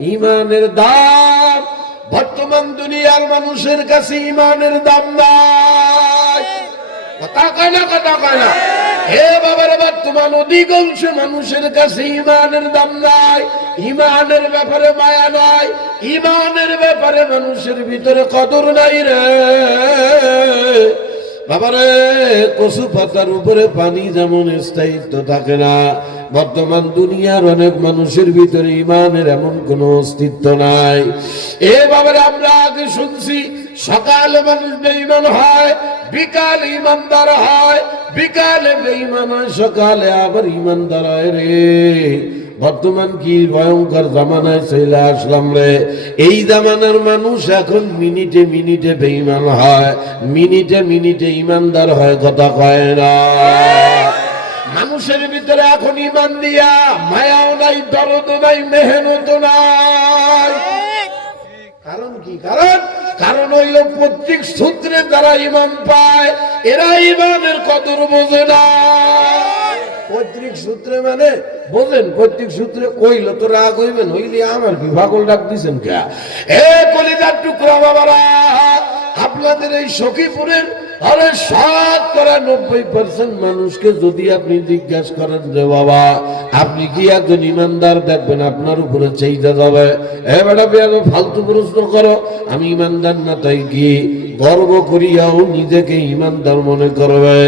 ইমানের দাম বর্তমান দুনিয়ার মানুষের কাছে ইমানের দাম নাই। কথা কয় না, কথা কয় না। হে বাবার, বর্তমান অধিকাংশ মানুষের কাছে ইমানের দাম নাই, ইমানের ব্যাপারে মায়া নাই, ইমানের ব্যাপারে মানুষের ভিতরে কদর নাই রে বাবারে। কচু পাতার উপরে পানি যেমন স্থায়িত্ব থাকে না, বর্তমান দুনিয়ার অনেক মানুষের ভিতরে ইমানের এমন কোন অস্তিত্ব নাই। এ বাবারে, আমরা আগে শুনছি সকালে মানুষ বেঈমান হয়, বিকালে ইমানদার হয়, বিকালে বেঈমান হয়, সকালে আবার ইমানদার হয় রে। বর্তমান কি ভয়ঙ্কর জামানায় চলে আসলাম রে। এই জামানার মানুষ এখন মিনিটে মিনিটে বেঈমান হয়, মিনিটে মিনিটে ইমানদার হয়। কথা কয় না। মানুষের ভিতরে এখন ইমান দিয়া মায়াও নাই, দরদ নাই, মেহনত নাই। কারণ কি? কারণ হইল প্রত্যেক সূত্রে যারা ইমান পায় এরা ইমানের কদর বোঝে না। পৈতৃক সূত্রে মানে বোঝেন, পৈতৃক সূত্রে কইল তো রাগ হইবেন, হইলে আমার কি পাগল ডাক দিছেন কে? এ কলিজার টুকরা বাবারা, আপনাদের এই সখীপুরের 90% মানুষকে যদি আপনি জিজ্ঞাসা করেন যে বাবা আপনি কি একজন ইমানদার, দেখবেন আপনার উপরে চাইতে যাবে এ বেটা বেয়াদব ফালতু প্রশ্ন করো, আমি ইমানদার না তাই কি গর্ব করিয়াও নিজেকে ইমানদার মনে করবে।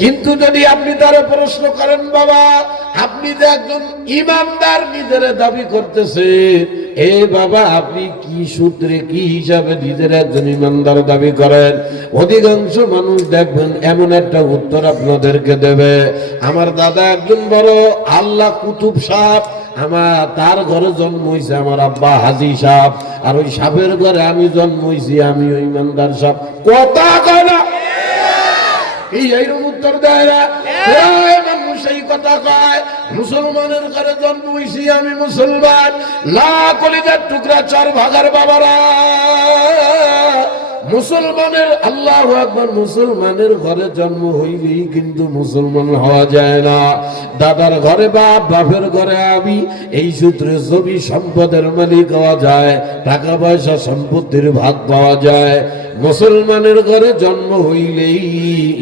কিন্তু যদি আপনি তার প্রশ্ন করেন বাবা আপনি যে একজন ইমানদার নিজের দাবি করতেছে, এ বাবা আপনি কি সূত্রে কি হিসাবে নিজের একজন ইমানদার দাবি করেন, অধিকাংশ মানুষ দেখবেন এমন একটা উত্তর আপনাদেরকে দেবে, আমার দাদা একজন বড় আল্লাহ কুতুব সাহেব, তার ঘরে জন্ম হয়েছে আমার আব্বা হাজি সাহেব, আর ওই সাহেবের ঘরে আমি জন্ম হয়েছি, আমি ওই ইমানদার সাহেব। কথা কয় না? এইরকম উত্তর দেয় না। মানুষ এই কথা কয়, মুসলমানের ঘরে জন্ম হয়েছি, আমি মুসলমান। লা কলিজার টুকরা চার ভাগার বাবারা, মুসলমানের আল্লাহু আকবার, মুসলমানের ঘরে জন্ম হইলেই কিন্তু মুসলমান হওয়া যায় না। দাদার ঘরে বাপ, বাপের ঘরে আমি, এই সূত্রে জমি সম্পদের মালিক হওয়া যায়, টাকা পয়সা সম্পত্তির ভাগ পাওয়া যায়। মুসলমানের ঘরে জন্ম হইলেই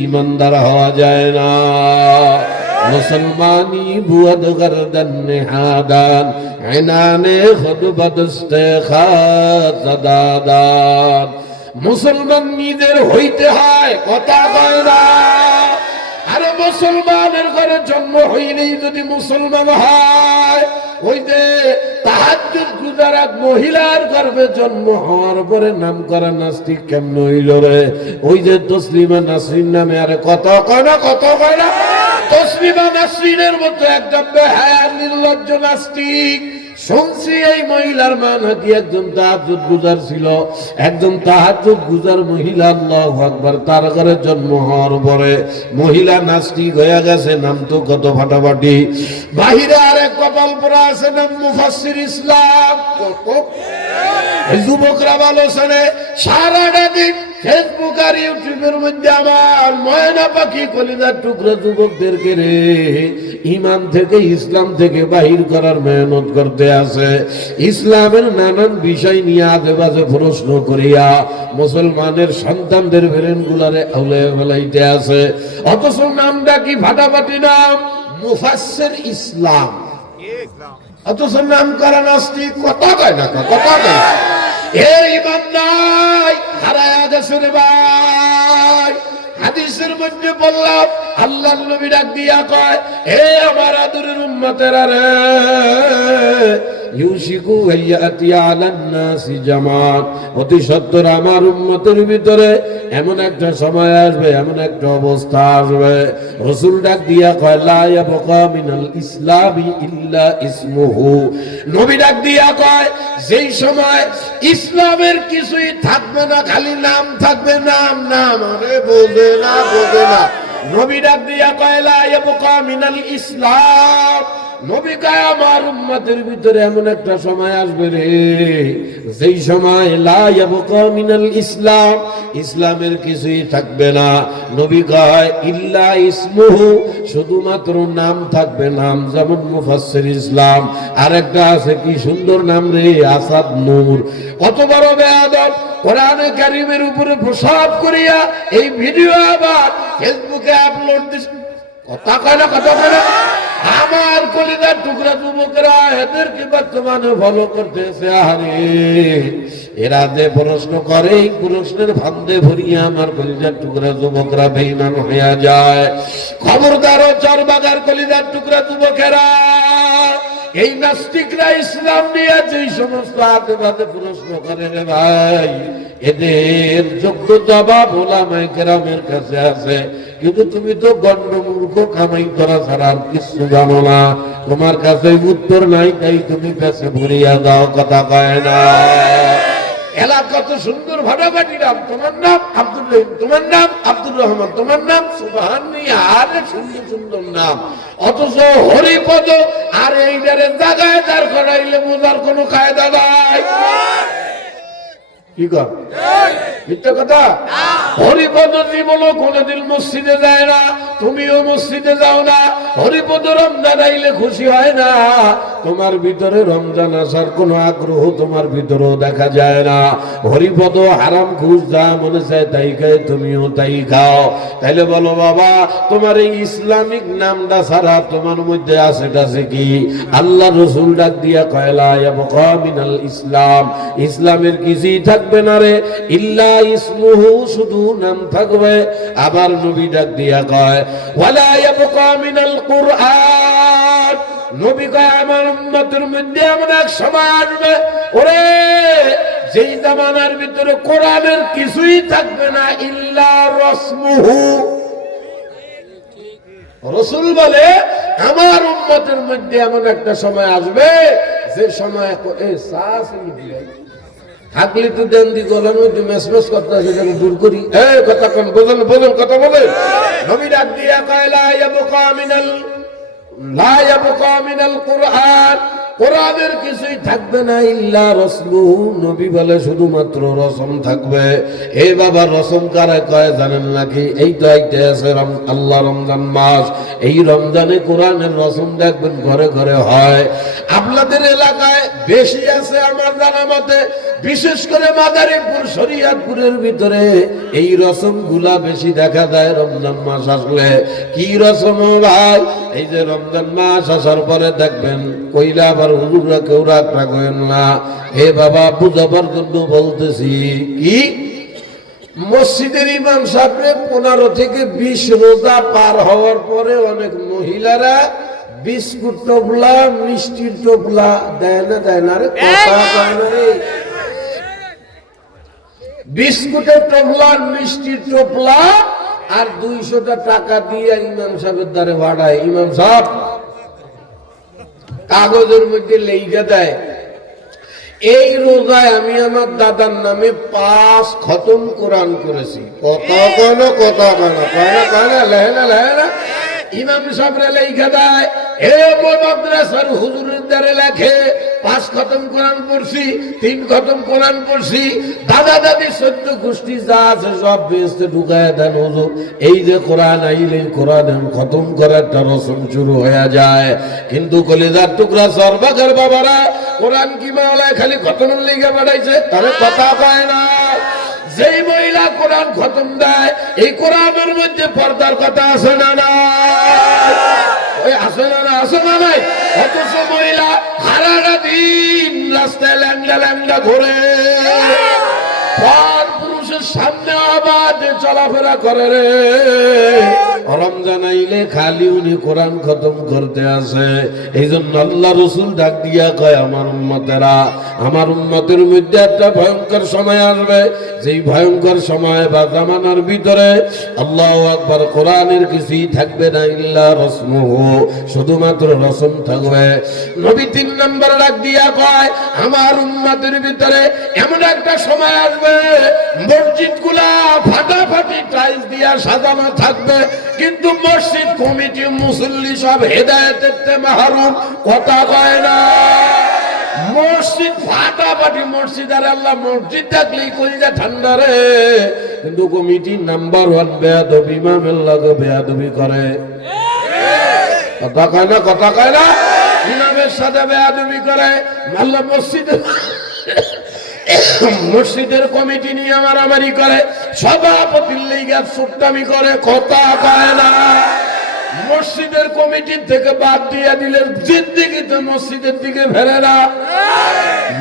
ইমানদার হওয়া যায় না। মুসলমানি বুয়াদ গরদান নেহাদান ইনানে খুদ বদস্তে খাদাদান। মুসলমান নিজের হইতে হয়। কথা কয় না? আরে মুসলমানের ঘরে জন্ম হইলেই যদি মুসলমান হয়, ওই যে তাহাজ্জুদ গুজার এক মহিলার গর্ভে জন্ম হওয়ার পরে নাম করা নাস্তিক কেমন হইল রে? ওই যে তসলিমা নাসরিন নামে, আরে কত কয় না, কত কয় না, তসলিমা নাসরিনের মতো একদম বেহায়া নির্লজ্জ নাস্তিক। শুনছি এই মহিলার মা নাকি একজন তাহাজ্জুদ গুজার ছিল, একজন তাহাজ্জুদ গুজার মহিলা। আল্লাহু আকবার। তার ঘরে জন্ম হওয়ার পরে মহিলা নাস্তিক হয়ে গেছে, নাম তো কত ফাটাফাটি। বাহিরে আরেক কপাল পরা আছে, নাম মুফাসসির ইসলাম। যুবকরা ভালো শোনে, সারাটা দিন ফেসবুক আর ইউটিউবের মধ্যে আমার ময়না পাখি কলিজার টুকরা যুবকদেরকে রে ইমান থেকে, ইসলাম থেকে বাহির করার মেহনত করতে আছে। ইসলামের নানান বিষয় নিয়ে আজে বাজে প্রশ্ন করিয়া মুসলমানের সন্তানদের ব্রেন গুলারে আউলে ফেলাইতে আছে। অথচ নামটা কি ফাটাফাটি নাম, মুফাসসির ইসলাম, অথচ নাম করা নাস্তিক। কথা কয় না, কথা কয়। এই ইমান নাই, হারায়া গেছে রে ভাই। হাদিসের মধ্যে বললাম, আল্লাহর নবী ডাক দিয়া কয়, হে আমার আদরের উম্মতেরা রে, ইউশিকু আইয়াতি আলান নাসি জামাত, অতি সত্বর আমার উম্মতের ভিতরে এমন একটা সময় আসবে, এমন একটা অবস্থা আসবে, রাসূল ডাক দিয়া কয়, লা ইয়াবকা মিনাল ইসলামি ইল্লা ইসমুহু। নবী ডাক দিয়া কয়, যেই সময় ইসলামের কিছুই থাকবে না, খালি নাম থাকবে, নাম নাম। আরে বোঝে না, বোঝে না। নবী ডাক দিয়া কয়, লা ইয়াবকা মিনাল ইসলাম নবী কয় আমার উম্মতের ভিতরে এমন একটা সময় আসবে রে, যেই সময় লা ইয়াবকা মিনাল ইসলাম, ইসলামের কিছুই থাকবে না। নবী কয় ইল্লা ইসমুহু, শুধুমাত্র নাম থাকবে, নাম। যেমন মুফাসসির ইসলাম আরেকটা আছে, কি সুন্দর নাম রে, আসাদ নূর। কত বড় বেয়াদব, কোরআনে কারীমের উপরে প্রসাব করিয়া এই ভিডিও আবার ফেসবুকে আপলোড দিস। কথা কয় না, কথা কয় না। আমার কলিজার টুকরা যুবকেরা এদেরকে বর্তমানে ফলো করতেছে। আরে এরা যে প্রশ্ন করে, এই প্রশ্নের ফান্দে ভরিয়ে আমার কলিজার টুকরা যুবকরা বেঈমান হইয়া যায়। খবরদার ও চরবাগার কলিজার টুকরা যুবকেরা, এই নাস্তিকরা ইসলাম নিয়ে যে সমস্ত আজেবাজে প্রশ্ন করে রে ভাই, এদের যোগ্য জবাব ওলামায়ে কেরামের কাছে আছে। কিন্তু তুমি তো গন্ডমূর্খ, কামাই করা ছাড়া আর কিছু জানো না, তোমার কাছে উত্তর নাই, তাই তুমি কাছে ভরিয়া দাও। কথা কয় না। এলাকা কত সুন্দর ভাড়াবাড়ি নাম, তোমার নাম আব্দুল রহিম, তোমার নাম আব্দুর রহমান, তোমার নাম সুবহানিয়া, আরে সুন্দর সুন্দর নাম। অথচ হরিপদ আর এই জায়গায় দাঁড় করাইলে বোঝার কোনো কায়দা নাই। কি কর মিথ্যা কথা? হরিপদ জীবনও কোনদিন মসজিদে যায় না, তুমিও মসজিদে যাও না। হরিপদ রমজান আইলে খুশি হয় না, তোমার ভিতরে রমজান আসার কোনো আগ্রহ তোমার ভিতরেও দেখা যায় না। হরিপদ হারাম খুশ, যা মনে চায় তাই খায়, তুমিও তাই খাও। তাইলে বলো বাবা, তোমার এই ইসলামিক নামটা ছাড়া তোমার মধ্যে আছে কি? আল্লাহ রসুল ডাক দিয়া কয় লা ইয়াবকা মিনাল ইসলাম, ইসলামের কিছুই থাকবে না রে, ইল্লা ইসমুহু, শুধু নাম থাকবে। আবার নবী ডাক দিয়া কয় ওয়ালা ইয়াবকা মিনাল কুরআন, নবী কয় আমার উম্মতের মধ্যে এমন এক সময় আসবে ওরে, যেই জামানার ভিতরে কোরআনের কিছুই থাকবে না, ইল্লা রাসমুহু। রাসূল বলে আমার উম্মতের মধ্যে এমন একটা সময় আসবে, যে সময় থাকলে তো দেন দি গলার মধ্যে মেসমেস করতে আছে, যেন দূর করি। কথা কন, বোঝেন বোঝেন, কথা বলেন। নবী ডাক দিয়া কয় লা ইয়াবকা মিনাল কুরআন, কোরআনের কিছুই থাকবে না, ইল্লা রাসূলুহু, নবী বলে শুধুমাত্র রসম থাকবে। এই বাবা রসম কারে কয় জানেন নাকি? এই তো আইতে আছে আল্লাহ রমজান মাস, এই রমজানে কোরআনের রসম দেখবেন ঘরে ঘরে হয়। আপনাদের এলাকায় বেশি আছে আমার জানা মতে, বিশেষ করে মাদারীপুর শরীয়তপুরের ভিতরে এই রসম গুলা বেশি দেখা যায় রমজান মাস আসলে। কি রসম ভাই? এই যে রমজান মাস আসার পরে দেখবেন কইলা আবার হুজুররা কেউ রাগ রাখেন না, হে বাবা বুঝাবার জন্য বলতেছি। কি মসজিদের ইমাম সাহেব 15 থেকে 20 রোজা পার হওয়ার পরে অনেক মহিলারা বিস্কুট টোপলা, মিষ্টির টোপলা দেয় না, দেয় না রে, কথা কয় না রে। বিস্কুটের টোপলা, মিষ্টির টোপলা আর 200 টাকা দিয়ে ইমাম সাহেবের দ্বারে ভাড়ায়। ইমাম সাহেব কাগজের মধ্যে লেখা দেয়, এই রোজায় আমি আমার দাদার নামে 5 খতম কোরআন করেছি। কথা কয় না, কথা কয় না, কয় না, কয় না, লেহেনা লেহেনা। ইমাম সাহেবরা লেখা দেয়, হে মাদ্রাসার হুজুরের দ্বারে লেখে 5 খতম কোরআন পড়ছি, 3 খতম কোরআন পড়ছি, দাদা দাদি 14 গোষ্ঠী যা আছে সব বেহেশতে ঢুকায় দেন হুজুর। এই যে কোরআন আইলে কোরআন খতম করার একটা রসম শুরু হয়ে যায়। কিন্তু কলিজার টুকরা সরবাগার বাবারা, কোরআন কি মাওলায় খালি খতমের লেগে বাড়াইছে, তাহলে কথা কয় না। যেই মহিলা কোরআন খতম দেয়, এই কোরআনের মধ্যে পর্দার কথা আছে না না? ওই আসে না না, আসে না নাই? অথচ মহিলা সারাটা দিন রাস্তায় ল্যাংডা ল্যাংডা ঘুরে, পর পুরুষের সামনে আবার চলাফেরা করে রে। রমজান আইলে খালি উনি কোরআন খতম করতে আসে। এই জন্য আল্লাহ রসুল ডাক দিয়া কয় আমার উম্মতেরা, আমার উম্মতের মধ্যে একটা ভয়ঙ্কর সময় আসবে, যেই ভয়ঙ্কর সময় বা জামানার ভিতরে আল্লাহু আকবার কোরআনের কিছুই থাকবে না, ইল্লা রাসমুহু, শুধুমাত্র রসম থাকবে। নবী 3 নম্বর ডাক দিয়া কয় আমার উম্মতের ভিতরে এমন একটা সময় আসবে, মসজিদগুলা ফাটাফাটি টাইলস দিয়া সাজানো থাকবে, কিন্তু মসজিদ কমিটি মুসল্লি সব হেদায়েতের মাহরুম, কথা কয় না। মসজিদ ফাটাফাটি মসজিদ, আর আল্লাহ মসজিদ থাকলেই কলিজা ঠান্ডা রে। কিন্তু কমিটি নাম্বার 1 বেয়াদবি, ইমামের লাগে বেয়াদবি করে, কথা কয় না, কথা কয় না। ইমামের সাথে বেয়াদবি করে। আল্লাহ মসজিদের কমিটি নিয়ে মারামারি করে, সভাপতির লেগে সুট্টামি করে, কথা কয় না। মসজিদের কমিটির থেকে বাদ দিয়ে দিলে জিন্দেগিতে মসজিদের দিকে ফেরে না।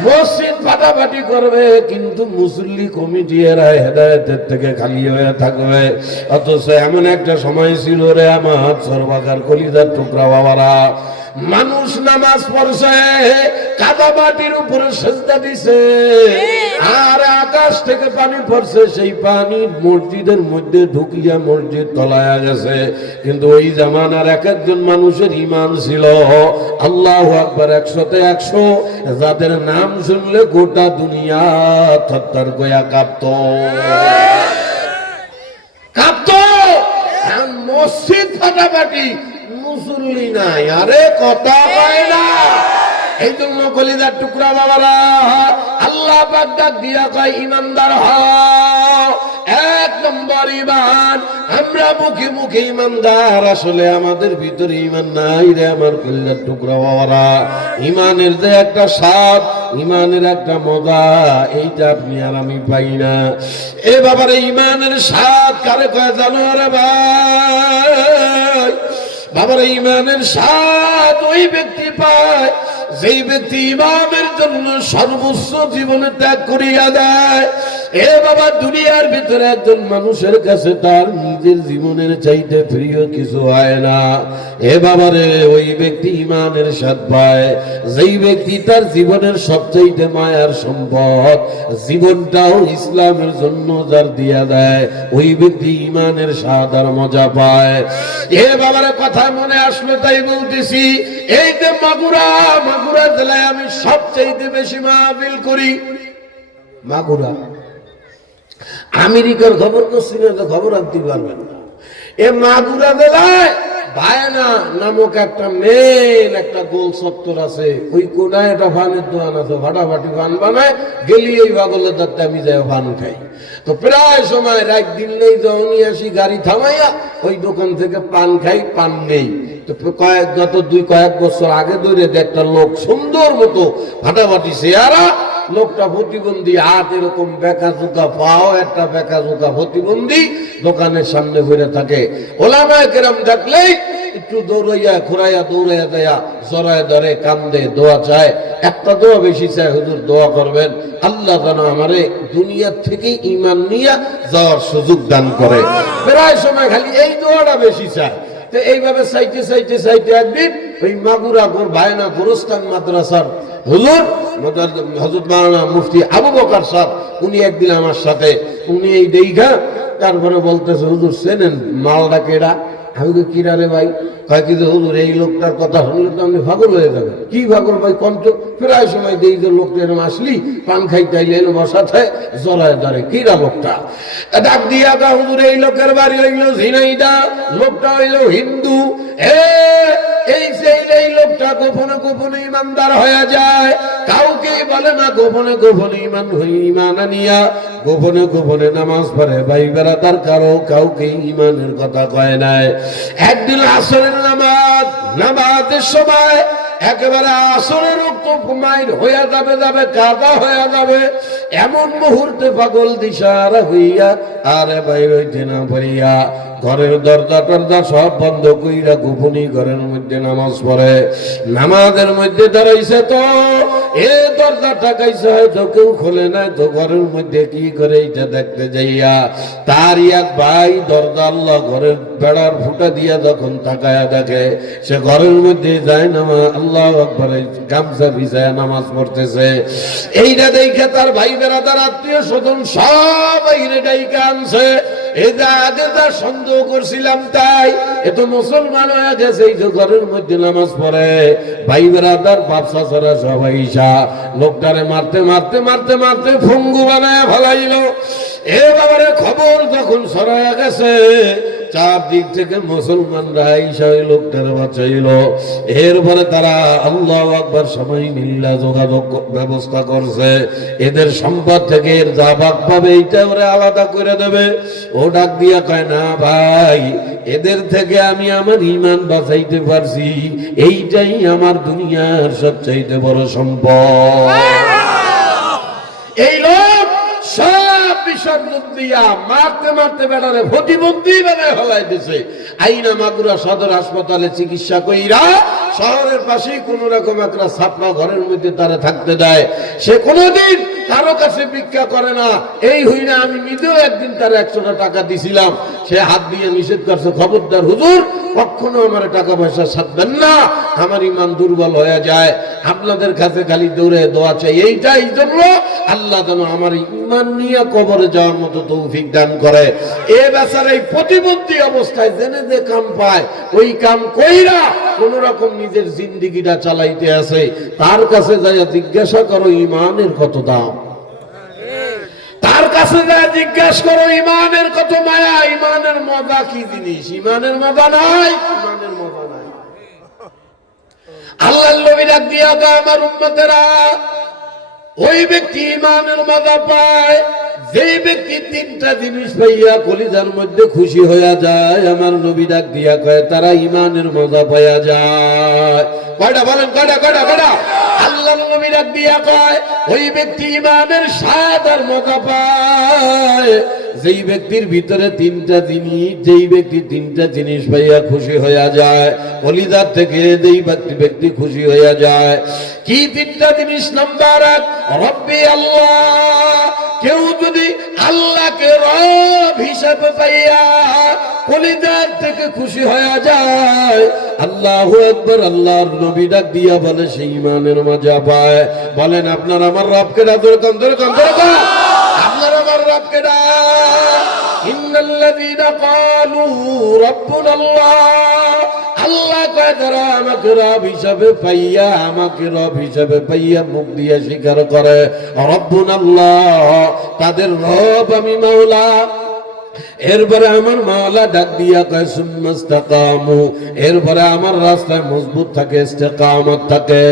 মসজিদ ফাটাফাটি করবে কিন্তু মুসল্লি কমিটি এরা হেদায়েতের থেকে খালি হয়ে থাকবে। অথচ এমন একটা সময় ছিল রে আমার সর্বাকার কলিজার টুকরা বাবারা, মানুষ নামাজ পড়ছে, কাদা মাটির উপরে সেজদা দিছে, আর আকাশ থেকে পানি পড়ছে, সেই পানি মসজিদের মধ্যে ঢুকিয়া মসজিদ তলায়া গেছে। কিন্তু ওই জামানার এক একজন মানুষের ঈমান ছিল আল্লাহু আকবার 100-তে 100, যাদের নাম শুনলে গোটা দুনিয়া থরথর কইয়া কাঁপতো, কাঁপতো। মসজিদ ফাটাফাটি, মুসল্লি নাই, আরে কথা হয় না। এই জন্য কলিজার টুকরা বাবারা, আল্লাহ পাক ডাক দিয়া কয় ইমানদার হও। 1 নম্বর ঈমান। আমরা মুখে মুখে ইমানদার, আসলে আমাদের ভিতরে ঈমান নাই রে আমার কলিজার টুকরা বাবারা। ঈমানের যে একটা স্বাদ, ঈমানের একটা মজা, এইটা আপনি আর আমি পাই না। এ বাবারে ঈমানের স্বাদ কারে কয় জানো রে ভাই? বাবার ঈমানের স্বাদ ওই ব্যক্তি পায় যেই ব্যক্তি ইমামের জন্য সর্বোচ্চ জীবনে ত্যাগ করিয়া দেয়। এ বাবা, দুনিয়ার ভিতরে একজন মানুষের কাছে তার নিজের জীবনের চাইতে প্রিয় কিছু হয় না। এ বাবারে, ওই ব্যক্তি ঈমানের স্বাদ পায় যেই ব্যক্তি তার জীবনের সবচাইতে মায়ার সম্পদ জীবনটাও ইসলামের জন্য যার দিয়া দেয়, ওই ব্যক্তি ঈমানের স্বাদ আর মজা পায়। এ বাবারে, কথা মনে আসলো তাই বলতেছি। এই যে মাগুরা জেলায় আমি সবচাইতে বেশি মাহফিল করি। মাগুরা আমেরিকার খবর করছি না তো খবর আনতে পারবেন না। এ মাগুরা জেলায় বায়না নামক একটা মেন একটা গোল চত্বর আছে, ওই কোনায় একটা ফানের দোকান আছে, ফাটাফাটি ফান বানায়, গেলি এই ভাগলের দাঁড়তে আমি যাই ফান খাই। তো প্রায় সময় রাত দিন নেই, যখনই আসি গাড়ি থামাইয়া ওই দোকান থেকে পান খাই, পান নেই। তো গত কয়েক বছর আগে ধরে একটা লোক সুন্দর মতো ফাটাফাটি চেহারা, লোকটা প্রতিবন্ধী, হাত এরকম বেকা জুকা, পাও একটা বেকা জুকা প্রতিবন্ধী, দোকানের সামনে ঘুরে থাকে। ওলামায়ে কেরাম দেখলেই একটু দৌড়াইয়া ঘুরাইয়া দৌড়াইয়া দেয়া, জড়ায় ধরে কান্দে, দোয়া চায়। একটা দোয়া বেশি চায়, হুজুর দোয়া করবেন আল্লাহ যেন আমারে দুনিয়ার থেকে ঈমান নিয়ে যাওয়ার সুযোগ দান করে। প্রায় সময় খালি এই দোয়াটা বেশি চায়। তো এইভাবে চাইতে চাইতে চাইতে একদিন ওই মাগুরা বায়না গোরস্তান মাদ্রাসার হুজুর হযরত মাওলানা মুফতি আবু বকর সাহেব, উনি একদিন আমার সাথে, উনি এই দেখা তারপরে বলতেছে, হুজুর চেনেন মালটা কেডা? আমি তো কিরা রে ভাই? কয় কি যে হুজুর এই লোকটার কথা শুনলে তো আপনি পাগল হয়ে যাবেন। কি পাগল ভাই কণ্ঠ? প্রায় সময় দেই যে লোকটা এরকম আসলি পান খাইতে আইলে এনে বসাতে জড়ায় ধরে, কিরা লোকটা? ডাক দিয়া কা হুজুর এই লোকের বাড়ি হইল ঝিনাইদা, লোকটা হইল হিন্দু। এই লোকটা গোপনে গোপনে ইমানদার হয়ে যায়, কাউকে বলে না, গোপনে গোপনে ঈমান আনিয়া গোপনে গোপনে নামাজ পড়ে। ভাই বেরাদার, কাউকে ঈমানের কথা কয় নাই। একদিন আসরের নামাজের সময় একেবারে আসরের রক্ত মাইর হইয়া যাবে, কাদা হইয়া যাবে, এমন মুহূর্তে পাগল দিশারা হইয়া আরে বাইর হইতে না পারিয়া ঘরের দরজা টরজা সব বন্ধ কইরা গোপনী ঘরের মধ্যে নামাজ পড়ে। নামাজের মধ্যে দাঁড়াইছে, তো এ দরজা টাকাইছে, হয়তো কেউ খোলে নাই, তো ঘরের মধ্যে কি করে এটা দেখতে যাইয়া তার এক ভাই দরজা আল্লাহ ঘরের বেড়ার ফুটা দিয়া যখন তাকায়া দেখে, সে ঘরের মধ্যে যায় নামাজ আল্লাহ আকবার গামছা ভিজায় নামাজ পড়তেছে। এইটা দেখে তার ভাই বেড়াদার আত্মীয় স্বজন সব এইরে ডাইকে আনছে। এই যে আগে যা সন্দেহ করছিলাম তাই, এ তো মুসলমান হয়ে গেছে, এই যে ঘরের মধ্যে নামাজ পড়ে। ভাই বেড়াদার বাপসা ছাড়া সবাই লোকটারে মারতে মারতে মারতে মারতে ফঙ্গু বানায় ফেলাইল। এ বাবারে খবর যখন ছড়ায় গেছে, চারদিক থেকে মুসলমানরা ঈশা ওই লোকটার বাঁচাইল। এরপরে তারা আল্লাহু আকবার সবাই মিল্লা যোগাযোগ ব্যবস্থা করছে, এদের সম্পদ থেকে এর যা ভাগ পাবে এইটা ওরা আলাদা করে দেবে। ও ডাক দিয়া কয়, না ভাই, এদের থেকে আমি আমার ঈমান বাঁচাইতে পারছি, এইটাই আমার দুনিয়ার সবচাইতে বড় সম্পদ। এই লোক সব বিষয় দিয়া মারতে মারতে বেড়ারে প্রতিবন্ধী বানায় হলাই দিছে। আইনা মাগুরা সদর হাসপাতালে চিকিৎসা কইরা শহরের পাশেই কোন রকম একটা ছাপড়া ঘরের মধ্যে তারা থাকতে দেয়। সে কোনোদিন কারো কাছে ভিক্ষা করে না। এই হই না, আমি নিজেও একদিন তার 100 টাকা দিছিলাম, সে হাত দিয়ে নিষেধ করছে, খবরদার হুজুর, কখনো আমার টাকা পয়সা ছাড়বেন না, আমার ইমান দুর্বল হয়ে যায়। আপনাদের কাছে খালি দৌড়ে দোয়া চাই, এইটাই জন্য আল্লাহ যেন আমার ইমান নিয়ে কবরে যাওয়ার মতো তৌফিক দান করে। এ বেচারা এই প্রতিবন্ধী অবস্থায় জেনে যে কাম পায়, ওই কাম কইরা কোন রকম নিজের জিন্দিগিটা চালাইতে আছে। তার কাছে যাইয়া জিজ্ঞাসা করো ইমানের কত দাম, তার কাছে যাইয়া জিজ্ঞাসা করো ইমানের কত মায়া, ইমানের মজা কি জিনিস। ইমানের মজা নাই, ইমানের মজা নাই। আল্লাহর নবী ডাক দিয়া কয়, আমার উম্মতেরা, ওই ব্যক্তি ইমানের মজা পায় যেই ব্যক্তি 3টা জিনিস পাইয়া কলিজার মধ্যে খুশি হইয়া যায়। আমার নবী ডাক দিয়া কয়, তারা ইমানের মজা পাইয়া যায়। কয়টা বলেন, কয়টা কয়টা কয়টা? আল্লাহর নবী ডাক দিয়া কয়, ওই ব্যক্তি ইমানের স্বাদ আর মজা পায় যেই ব্যক্তির ভিতরে 3টা জিনিস, যেই ব্যক্তি 3টা জিনিস পাইয়া খুশি হইয়া যায়, কলিজার থেকে যেই ব্যক্তি খুশি হইয়া যায়। কি 3টা জিনিস? নাম্বার 1, রব্বি আল্লাহ। কেউ যদি আল্লাহকে রব হিসাবে পাইয়া কলিজার থেকে খুশি হয়ে যায়, আল্লাহু আকবার, আল্লাহর নবী ডাক দিয়া বলে সে ঈমানের মজা পায়। বলেন আপনার আমার রবকে ডাক, দরকার দরকার দরকার, আপনার আমার রবকে ডাক। ইন্নাল্লাযীনা ক্বালু রাব্বুনাল্লাহ, আল্লাহ কয় যারা আমাকে রব হিসাবে পাইয়া, আমাকে রব হিসাবে পাইয়া মুখ দিয়ে স্বীকার করে রব্বুনাল্লাহ, তাদের রব আমি মাওলা। এরপরে আমার মাওলা ডাক দিয়া কয় সুম্মাস্তাকামু, এরপরে আমার রাস্তায় মজবুত থাকে, ইস্তেকামত থাকে।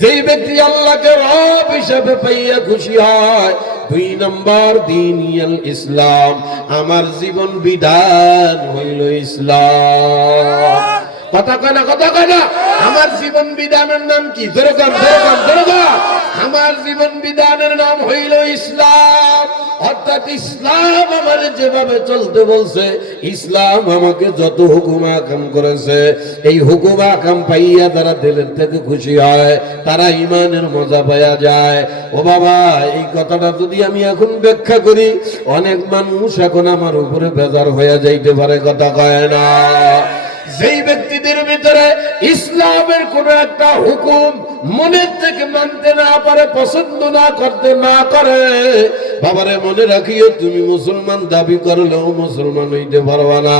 যেই ব্যক্তি আল্লাহকে রব হিসাবে পাইয়া খুশি হয়, 2 নম্বর দিনিয়াল ইসলাম, আমার জীবন বিধান হইল ইসলাম। কথা কয় না, কথা কয় না? আমার জীবন বিধানের নাম কি? যেরকম যেরকম যেরকম আমার জীবন বিধানের নাম হইল ইসলাম। অর্থাৎ ইসলাম আমার যেভাবে চলতে বলছে, ইসলাম আমাকে যত হুকুম আকাম করেছে, এই হুকুম আকাম পাইয়া তারা দিলের থেকে খুশি হয়, তারা ইমানের মজা পাইয়া যায়। ও বাবা, এই কথাটা যদি আমি এখন ব্যাখ্যা করি, অনেক মানুষ এখন আমার উপরে বেজার হয়ে যাইতে পারে, কথা কয় না। যেই ব্যক্তিদের ভিতরে ইসলামের কোন একটা হুকুম মনের থেকে মানতে না পারে, পছন্দ না করতে না করে, বাবারে মনে রাখিও, তুমি মুসলমান দাবি করলেও মুসলমান হইতে পারবা না,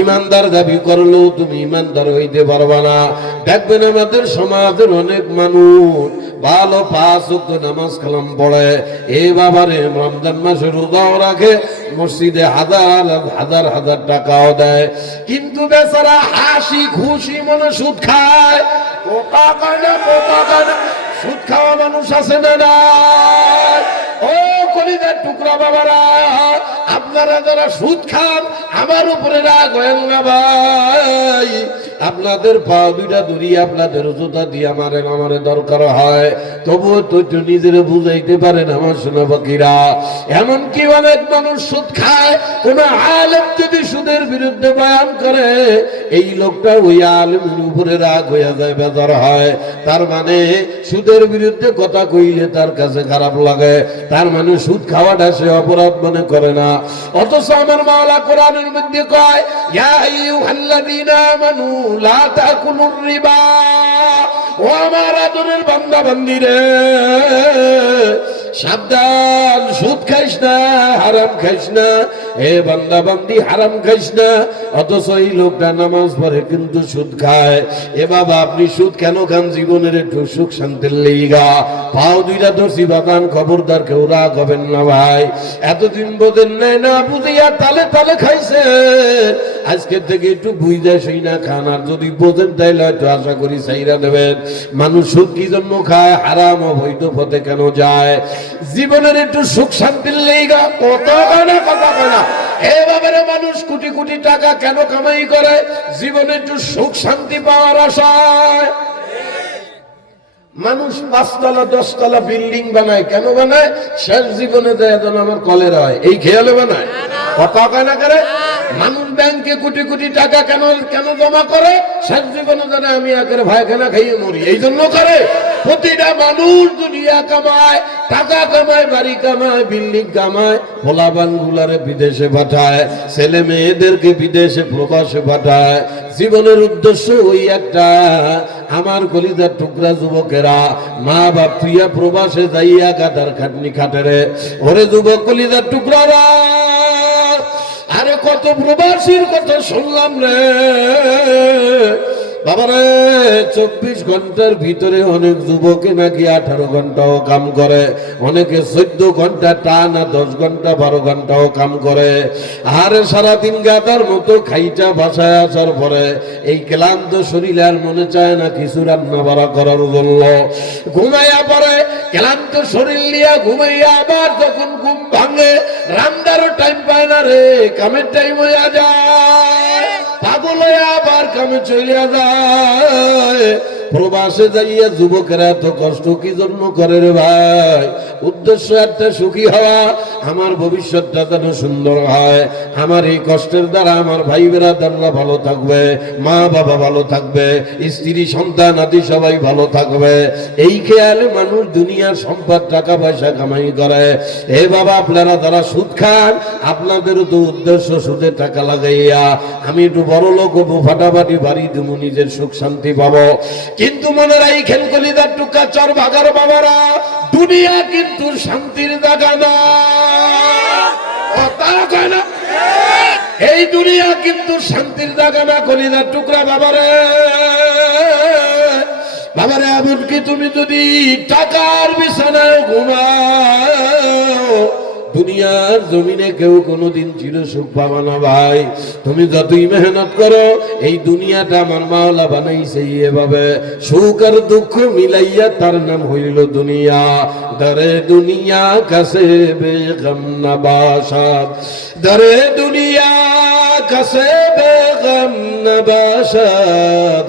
ইমানদার দাবি করলেও তুমি ইমানদার হইতে পারবা না। দেখবেন আমাদের সমাজের অনেক মানুষ ভালো 5 ওয়াক্ত নামাজ কালাম পড়ে, এ বাবারে রমজান মাসে রোজাও রাখে, মসজিদে হাজার হাজার হাজার টাকাও দেয়, কিন্তু বেচারা হাসি খুশি মনে সুদ খায়। কোথা কয় না, কোথা কয় না, সুদ খাওয়া মানুষ আছে না? ও কলিজার টুকরা বাবারা, আপনারা যারা সুদ খান, আমার উপরে রাগ হয়েন না ভাই। আপনাদের পা 2টা ধরিয়ে আপনাদের জুতা দিয়ে আমারে দরকার হয়, তবুও তো নিজের বুঝাইতে পারেন আমার সোনা পাখিরা। এমনকি অনেক মানুষ সুদ খায়, কোন আলেম যদি সুদের বিরুদ্ধে বয়ান করে, এই লোকটা ওই আলেমের উপরে রাগ হইয়া যায়, বেজার হয়। তার মানে সুদের বিরুদ্ধে কথা কইলে তার কাছে খারাপ লাগে, তার মানে সুদ খাওয়াটা সে অপরাধ মনে করে না। অথচ আমার মাওলা কোরআনের মধ্যে কয়, ইয়া আইয়ুহাল্লাযীনা আমানু লা তাকুলুর রিবা। ও আমার আদরের বান্দা বান্দিরে, সাবধান, সুদ খাইস না, হারাম খাইস না। এ বান্দা বান্দি হারাম খাইস না, অথচ এই লোকটা নামাজ পড়ে কিন্তু সুদ খায়। এ বাবা আপনি সুদ কেন খান? জীবনের একটু সুখ শান্তির লেগা। পাও দুইটা ধরছি বাদান, খবরদার কেউ রাগ হবেন না ভাই। এতদিন বোঝেন নাই না, বুঝিয়া তালে তালে খাইছেন, আজকে থেকে একটু বুঝা শুই না খান। আর যদি বোঝেন তাইলে হয়তো আশা করি চাইরা দেবেন। মানুষ সুদ কি জন্য খায়, হারাম অবৈধ পথে কেন যায়? জীবনের একটু সুখ শান্তির লেগা। কত কানা কথা কানা এভাবে মানুষ কোটি কোটি টাকা কেন কামাই করে? জীবনে একটু সুখ শান্তি পাওয়ার আশায়। মানুষ 5 তলা 10 তলা বিল্ডিং বানায়, কেন বানায়? শেষ জীবনে দেয় যেন আমার কলেরা হয়, এই খেয়ালে বানায়। কথা কয় না করে? মানুষ ব্যাংকে কোটি কোটি টাকা কেন কেন জমা করে? শেষ জীবনে জানে আমি একের ভাইখানা খাইয়ে মরি, এই জন্য করে। প্রতিটা মানুষ দুনিয়া কামায়, টাকা কামায়, বাড়ি কামায়, বিল্ডিং কামায়, পোলাপান গুলারে বিদেশে পাঠায়, ছেলে মেয়েদেরকে বিদেশে প্রবাসে পাঠায়। জীবনের উদ্দেশ্য ওই একটা, আমার কলিজার টুকরা যুবকেরা, মা বাপ প্রিয়া প্রবাসে যাইয়া গাদার খাটনি খাটেরে। ওরে যুবক কলিজার টুকরারা, আরে কত প্রবাসীর কথা শুনলাম রে বাবারে। 24 ঘন্টার ভিতরে অনেক যুবকে নাকি 18 ঘন্টাও কাম করে, অনেকে 14 ঘন্টা টানা 10 ঘন্টা 12 ঘন্টাও কাম করে। আরে সারাদিন গাদার মতো খাইটা বাসায় আসার পরে এই ক্লান্ত শরীরে আর মনে চায় না কিছু রান্না বাড়া করার জন্য। ঘুমাইয়া পরে ক্লান্ত শরীর নিয়ে ঘুমাইয়া, আবার যখন ঘুম ভাঙে রান্নারও টাইম পায় না রে, কামের টাইম হইয়া যায়, পাগল হয়ে আবার কামে চলিয়া যায়। প্রবাসে যাইয়া যুবকেরা এত কষ্ট কি জন্য করে রে ভাই? উদ্দেশ্য একটা, সুখী হওয়া, আমার ভবিষ্যৎটা যেন সুন্দর হয়, আমার এই কষ্টের দ্বারা আমার ভাই বেরাদাররা ভালো থাকবে, মা বাবা ভালো থাকবে, স্ত্রী সন্তান আদি সবাই ভালো থাকবে। এই খেয়ালে মানুষ দুনিয়ার সম্পদ টাকা পয়সা কামাই করে। এ বাবা আপনারা যারা সুদ খান, আপনাদেরও তো উদ্দেশ্য সুদের টাকা লাগাইয়া আমি একটু বড় লোক হবো, ফাটাফাটি বাড়ি দেবো, নিজের সুখ শান্তি পাবো। কিন্তু মনে রাখেন কলিজার টুকা চর ভাগার বাবারা, দুনিয়া কিন্তু শান্তির জায়গা না। এই দুনিয়া কিন্তু শান্তির জায়গা না কলিজার টুকরা বাবারে। বাবারে এমনকি তুমি যদি টাকার বিছানায় ঘুমাও, দুনিয়ার জমিনে কেউ কোনোদিন চির সুখ পাবা না ভাই। তুমি যতই মেহনত করো, এই দুনিয়াটা আমার মাওলা বানাইছে এভাবে, সুখ আর দুঃখ মিলাইয়া তার নাম হইল দুনিয়া। দরে দুনিয়া কাছে বেগম নবাসাত, দরে দুনিয়া কাছে বেগম নবাসাত,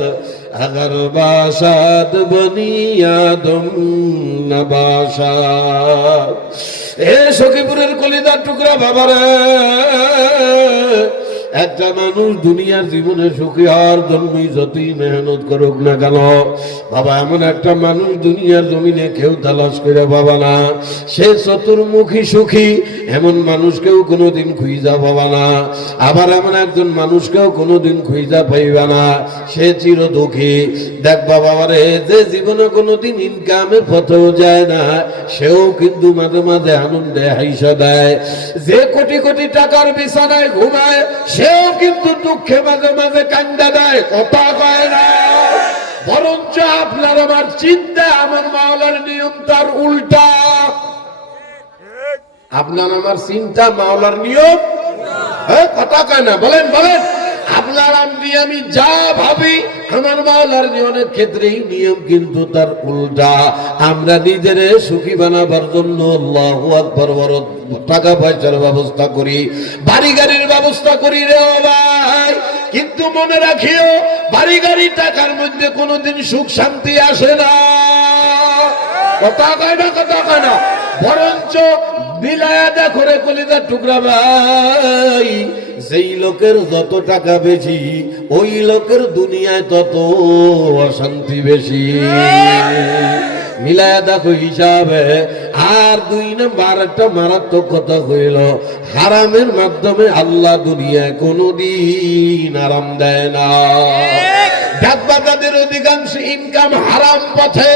अगर बासात बनियादम नबासात। এ সখীপুরের কলিজার টুকরা বাবারা, একটা মানুষ দুনিয়ার জীবনে সুখী হওয়ার জন্যই যতই মেহনত করুক না কেন বাবা, এমন একটা মানুষ দুনিয়ার জমিনে কেউ তালাশ করে পাবা না। সে চতুর্মুখী সুখী এমন মানুষকেও কোনোদিন খুঁজা পাবা না। আবার এমন একজন মানুষকেও কোনোদিন খুঁজা পাইবা না, সে চির দুঃখী। দেখবা বাবারে, যে জীবনে কোনোদিন ইনকামের পথেও যায় না, সেও কিন্তু মাঝে মাঝে আনন্দে হাইসা দেয়। যে কোটি কোটি টাকার বিছানায় ঘুমায়, সেও কিন্তু দুঃখে মাঝে মাঝে কান্দা দেয়, কথা কয় না। বরঞ্চ আপনার আমার চিন্তা, আমার মাওলার নিয়ম তার উল্টা। আপনার আমার চিন্তা, মাওলার নিয়ম কথা কয় না। বলেন বলেন, আপনার আমি যা ভাবি, আমার মাওলার নিয়মের ক্ষেত্রেই নিয়ম কিন্তু তার উল্টা। আমরা নিজের সুখী বানাবার জন্য আল্লাহু আকবার বড় টাকা পয়সার ব্যবস্থা করি, বাড়ি গাড়ির ব্যবস্থা করি রে ভাই। কিন্তু মনে রাখিও, বাড়ি গাড়ি টাকার মধ্যে কোনোদিন সুখ শান্তি আসে না। কথা কয় না, কথা কয় না। বরঞ্চ বিলায়া দেখো রে কলিজার টুকরা ভাই, যেই লোকের যত টাকা বেশি, ওই লোকের দুনিয়ায় তত অশান্তি বেশি। মিলায়া দেখো হিসাবে। আর 2 নম্বর একটা মারাত্মক কথা হইল, হারামের মাধ্যমে আল্লাহ দুনিয়ায় কোনদিন আরাম দেয় না। ডাকবাজাদের অধিকাংশ ইনকাম হারাম পথে।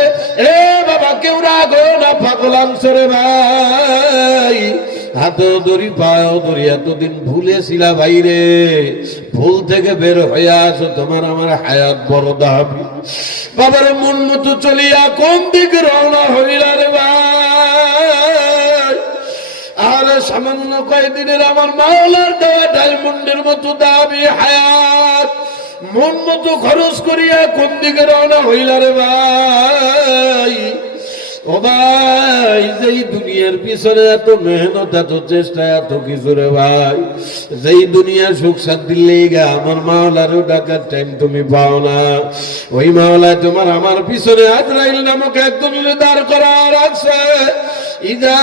এ বাবা, কেউ রাগো না, পাগল আনছরে ভাই। হাতেও ধরি পায়েও ধরি, এতদিন ভুলেছিলা বাইরে, ভুল থেকে বের হয়ে আসো, তোমার আমার হায়াত বড় দাবি। বাবার মন মতো চলিয়া কোন দিকে রওনা হইলা রে ভাই? আর সামান্য কয়েকদিনের আমার মাওলার দেওয়া ডায়মন্ডের মতো দাবি হায়াত মন মতো খরচ করিয়া কোন দিকে রওনা হইলা রে ভাই? ও ভাই, যেই দুনিয়ার পিছনে এত মেহনত, এত চেষ্টা, এত কিছু রে ভাই, যেই দুনিয়ার সুখ শান্তি লেগে আমার মাওলারও ডাকার টাইম তুমি পাও না, ওই মাওলা তোমার আমার পিছনে আজরাইল নামক একজন দাঁড় করা রাখছে। ইদা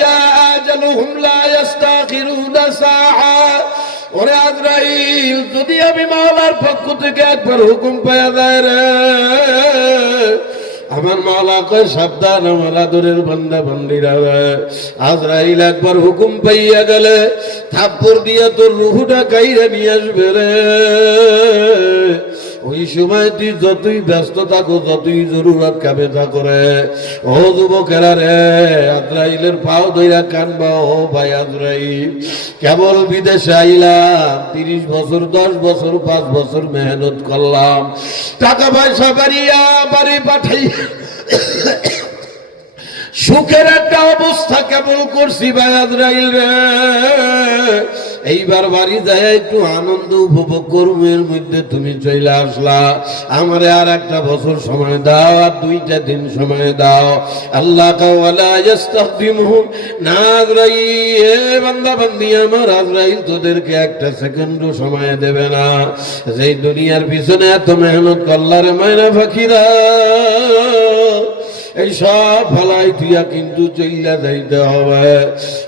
জা আজালুহুম লা ইস্তাখিরুনা সাআ। ওরে আজরাইল, যদি আমি মাওলার পক্ষ থেকে একবার হুকুম পাওয়া যায় রে, আমার মাওলা কয় সাবধান আমার আদরের বান্দা বান্দিরা, আজরাইল একবার হুকুম পাইয়া গেলে থাপ্পড় দিয়া তোর রুহুটা কাইরা নিয়ে আসবে রে। ওই সময় তুই যতই ব্যস্ত থাকো, যতই জরুরত কামে থাকো রে, ও যুবকেরা রে, আজরাইলের পাও ধইরা কানবা, ও ভাই আজরাইল, কেবল বিদেশে আইলাম, 30 বছর 10 বছর 5 বছর মেহনত করলাম, টাকা পয়সা বাড়িয়া বাড়ি পাঠাই সুখের একটা অবস্থা কেবল করছি ভাই আজরাইল রে, এইবার বাড়ি যায় একটু আনন্দ উপভোগ করবো, এর মধ্যে তুমি চলে আসলা। আমারে আর একটা বছর সময় দাও, আর 2টা দিন সময় দাও। আল্লাহ ওয়ালা ইস্তাকদিমুহুম না আজরাইল, বান্দা বান্দি আমার আজরাইল তোদেরকে একটা সেকেন্ডও সময় দেবে না। যেই দুনিয়ার পিছনে এত মেহনত করলা রে মায়না ফাকিরা, এই সব ফলাই তুইয়া কিন্তু চইলা যাইতে হবে।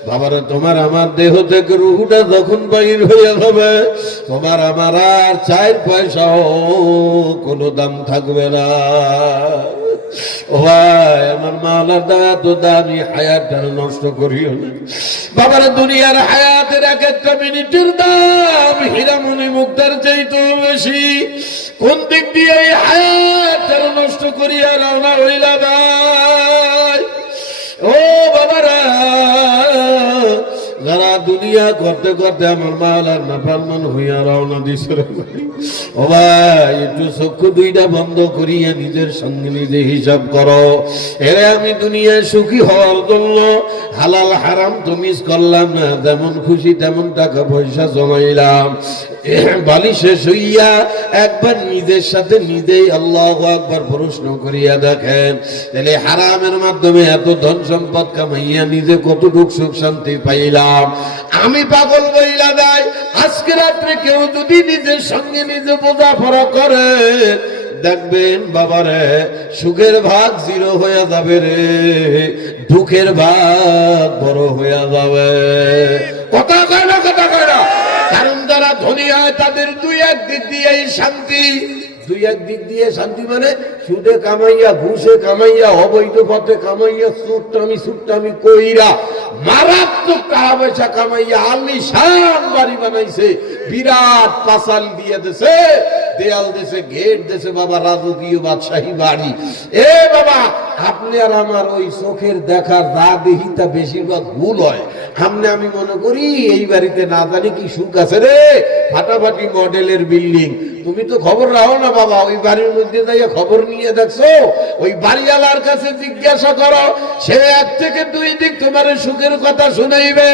বাবারে, তোমার আমার দেহ থেকে রুহুটা যখন বাইর হয়ে যাবে, তোমার আমার আর 4 পয়সাও কোনো দাম থাকবে না। ও ভাই, আমার মাওলার দেওয়া তো দামি হায়াতটা নষ্ট করিও না বাবারে। দুনিয়ার হায়াতের এক একটা মিনিটের দাম হীরামণি মুক্তার চাইতেও বেশি। কোন দিক দিয়ে এই হায়াতটা নষ্ট করিয়া রওনা হইলা ভাই? ও বাবারা, যারা দুনিয়া করতে করতে আমার মাওলার নাফরমান হইয়া রওনা দিছে, ও ভাই, একটু চক্ষু 2টা বন্ধ করিয়া নিজের সঙ্গে নিজে হিসাব করো। এরে আমি দুনিয়ায় সুখী হওয়ার জন্য হালাল হারাম তো মিস করলাম না, যেমন খুশি তেমন টাকা পয়সা জমাইলাম, বালিশে শুইয়া একবার নিজের সাথে নিজেই আল্লাহু আকবার প্রশ্ন করিয়া দেখেন, তাহলে হারামের মাধ্যমে এত ধন সম্পদ কামাইয়া নিজে কতটুকু সুখ শান্তি পাইলাম। আমি পাগল বইলা দেয়, আজকে রাত্রে কেউ যদি নিজের সঙ্গে নিজে বোঝাপড়া করে, দেখবেন বাবারে, সুখের ভাগ 0 হয়ে যাবে রে, দুঃখের ভাগ বড় হয়ে যাবে। কথা কয় না, কথা কয় না। কারণ যারা ধনী হয় তাদের 2-1 দিক দিয়ে শান্তি, 2-1 দিক দিয়ে শান্তি মানে সুদে কামাইয়া, ঘুষে কামাইয়া, অবৈধ পথে কামাইয়া, সুট্টামি কইরা মারাত্মক টাকা পয়সা কামাইয়া আলিশান বাড়ি বানাইছে, বিরাট পাঁচাল দিয়ে দেশে, দেয়াল দেশে, গেট দেশে, বাবা রাজকীয় বাদশাহী বাড়ি। এ বাবা, আপনি আর আমার ওই চোখের দেখার যা দেহিতা বেশিরভাগ ভুল হয়। আমি মনে করি এই বাড়িতে না জানি কি সুখ আছে রে, ফাটাফাটি মডেলের বিল্ডিং। তুমি তো খবর রাখো না বাবা, ওই বাড়ির মধ্যে যাইয়া খবর নিয়ে দেখছো, ওই বাড়িওয়ালার কাছে জিজ্ঞাসা করো, সে 1 থেকে 2 দিক তোমার সুখের কথা শুনাইবে।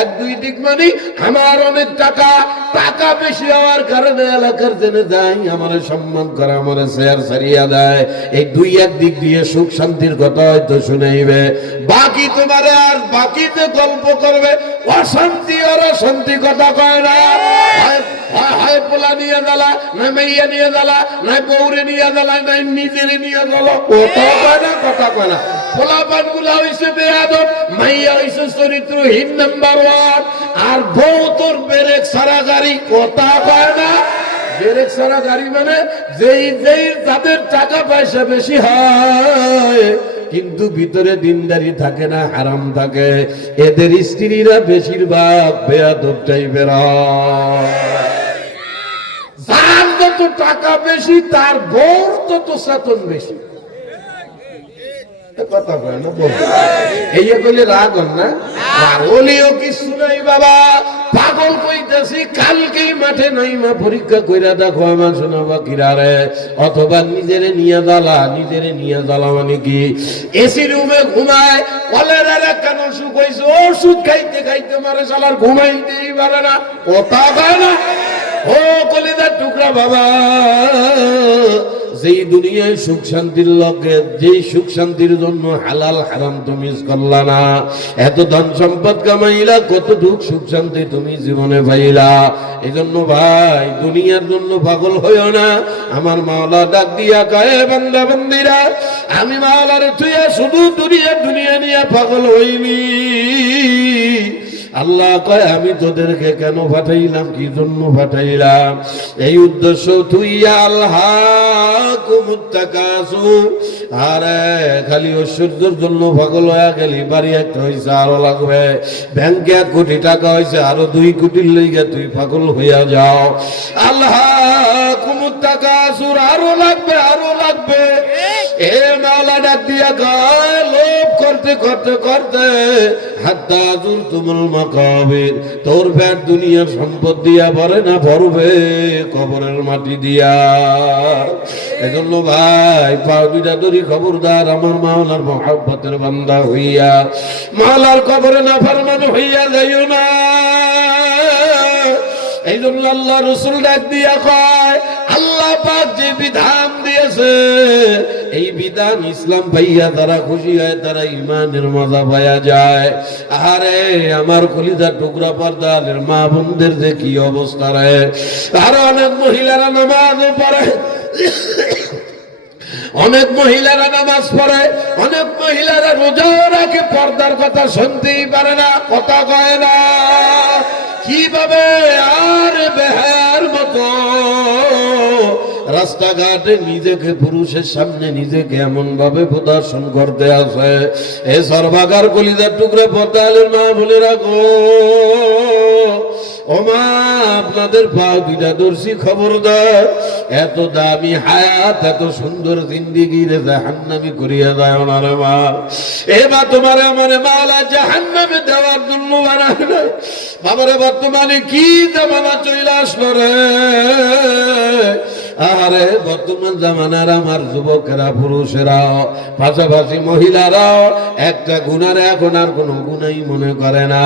1-2 দিক মানে আমার অনেক টাকা বেশি হওয়ার কারণে এলাকার জেনে যাই, আমার সম্মান করে, আমার শেয়ার ছাড়িয়া দেয়, এই 2-1 দিক দিয়ে সুখ শান্তির কথা হয়তো শুনাইবে। বাকি তোমারে আর বাকিতে গল্প করবে, অশান্তি আর অশান্তি কথা কয় না। হয় পোলা নিয়ে জ্বালা, না মাইয়া নিয়ে জ্বালা, না বউরে নিয়ে জ্বালা, না নিজেরে নিয়ে জ্বালা, কথা কয় না, কথা কয় না। পোলা পান গুলা হইছে বেয়াদব, মাইয়া হইছে চরিত্রহীন নাম্বার 1, আর বউ তোর ব্রেক ছাড়া গাড়ি, কথা কয় না। ব্রেক ছাড়া গাড়ি মানে যেই যাদের টাকা পয়সা বেশি হয় কিন্তু ভিতরে দিনদারি থাকে না, হারাম থাকে, এদের স্ত্রীরা বেশিরভাগ বেয়াদব টাইপের হয়। যার যত টাকা বেশি তার বউর তত চেতন বেশি। কথা কয় না বলতে এই কইলে রাগ হন না পাগলিও কিছু নাই বাবা পাগল কইতেছি কালকেই মাঠে নাইমা পরীক্ষা কইরা দেখো আমার শোনাবা কিরারে অথবা নিজেরে নিয়ে জ্বালা মানে কি এসি রুমে ঘুমায় কলেরার কেন অসুখ হয়েছে ওষুধ খাইতে খাইতে মারে শালার ঘুমাইতেই পারে না কথা কয় না ও কলিজার টুকরা বাবা যেই দুনিয়ায় সুখ শান্তির লগে যেই সুখ শান্তির জন্য হালাল হারাম তুমি করলা না এত ধন সম্পদ কামাইলা কতটুক সুখ শান্তি তুমি জীবনে পাইলা এই জন্য ভাই দুনিয়ার জন্য পাগল হইও না আমার মাওলা ডাক দিয়া কয় বান্দা বান্দিরা আমি মাওলারে তুইয়া শুধু দুনিয়া নিয়ে পাগল হইনি আল্লাহ কয় আমি তোদেরকে কেন পাঠাইলাম কি জন্য পাঠাইলাম এই উদ্দেশ্য তুই আল্লাহ আরে খালি ঐশ্বর্যের জন্য পাগল হয়ে গেলি বাড়ি একটা হয়েছে আরো লাগবে ব্যাংকে 1 কোটি টাকা হয়েছে আরো 2 কোটির লইগে তুই পাগল হইয়া যাও আল্লাহ কুমুর টাকা আসুর আরো লাগবে এ মাওলা ডাক দিয়া গায় লোভ করতে করতে করতে হাত্তা জুরতুমুল মাকাবির তোর পেট দুনিয়ার সম্পদ দিয়া ভরে না ভরবে কবরের মাটি দিয়া এজন্য ভাই পাও দুইটা ধরি খবরদার আমার মাওলার মহব্বতের বান্দা হইয়া মাওলার কবরে না ফরমান হইয়া যাইও না এই জন্য আল্লাহ রসুল ডাক দিয়া কয় আল্লাহ পাক যে বিধান দিয়েছে এই বিধান ইসলাম ভাইয়া তারা খুশি হয় তারা ইমানের মজা পাওয়া যায় আরে আমার কলিজার টুকরা পর্দার মা বোনদের যে কি অবস্থা রে আর অনেক মহিলারা নামাজ পড়ে অনেক মহিলারা নামাজ পড়ে অনেক মহিলারা রোজা রাখে পর্দার কথা শুনতেই পারে না কথা কয় না কিভাবে আর বেহার মতো রাস্তাঘাটে নিজেকে পুরুষের সামনে নিজেকে এমন ভাবে প্রদর্শন করতে আসে এ সর্বাগার কলিজার টুকরা পর্দালের মা বলে রাখো ও মা আপনাদের পা দুইটা দর্শি খবরদার এত দামি হায়াত এত সুন্দর জিন্দিগি রে জাহান্নামী করিয়া যায় না রে মা এ মা তোমারে আমারে মাওলা জাহান্নামে দেওয়ার জন্য বানায় না বাবারে বর্তমানে কি জামানা চলে আসলো রে আরে বর্তমান জামানার আমার যুবকেরা পুরুষেরা পাশাপাশি মহিলারাও একটা গুনার এখন আর কোনো গুনাই মনে করে না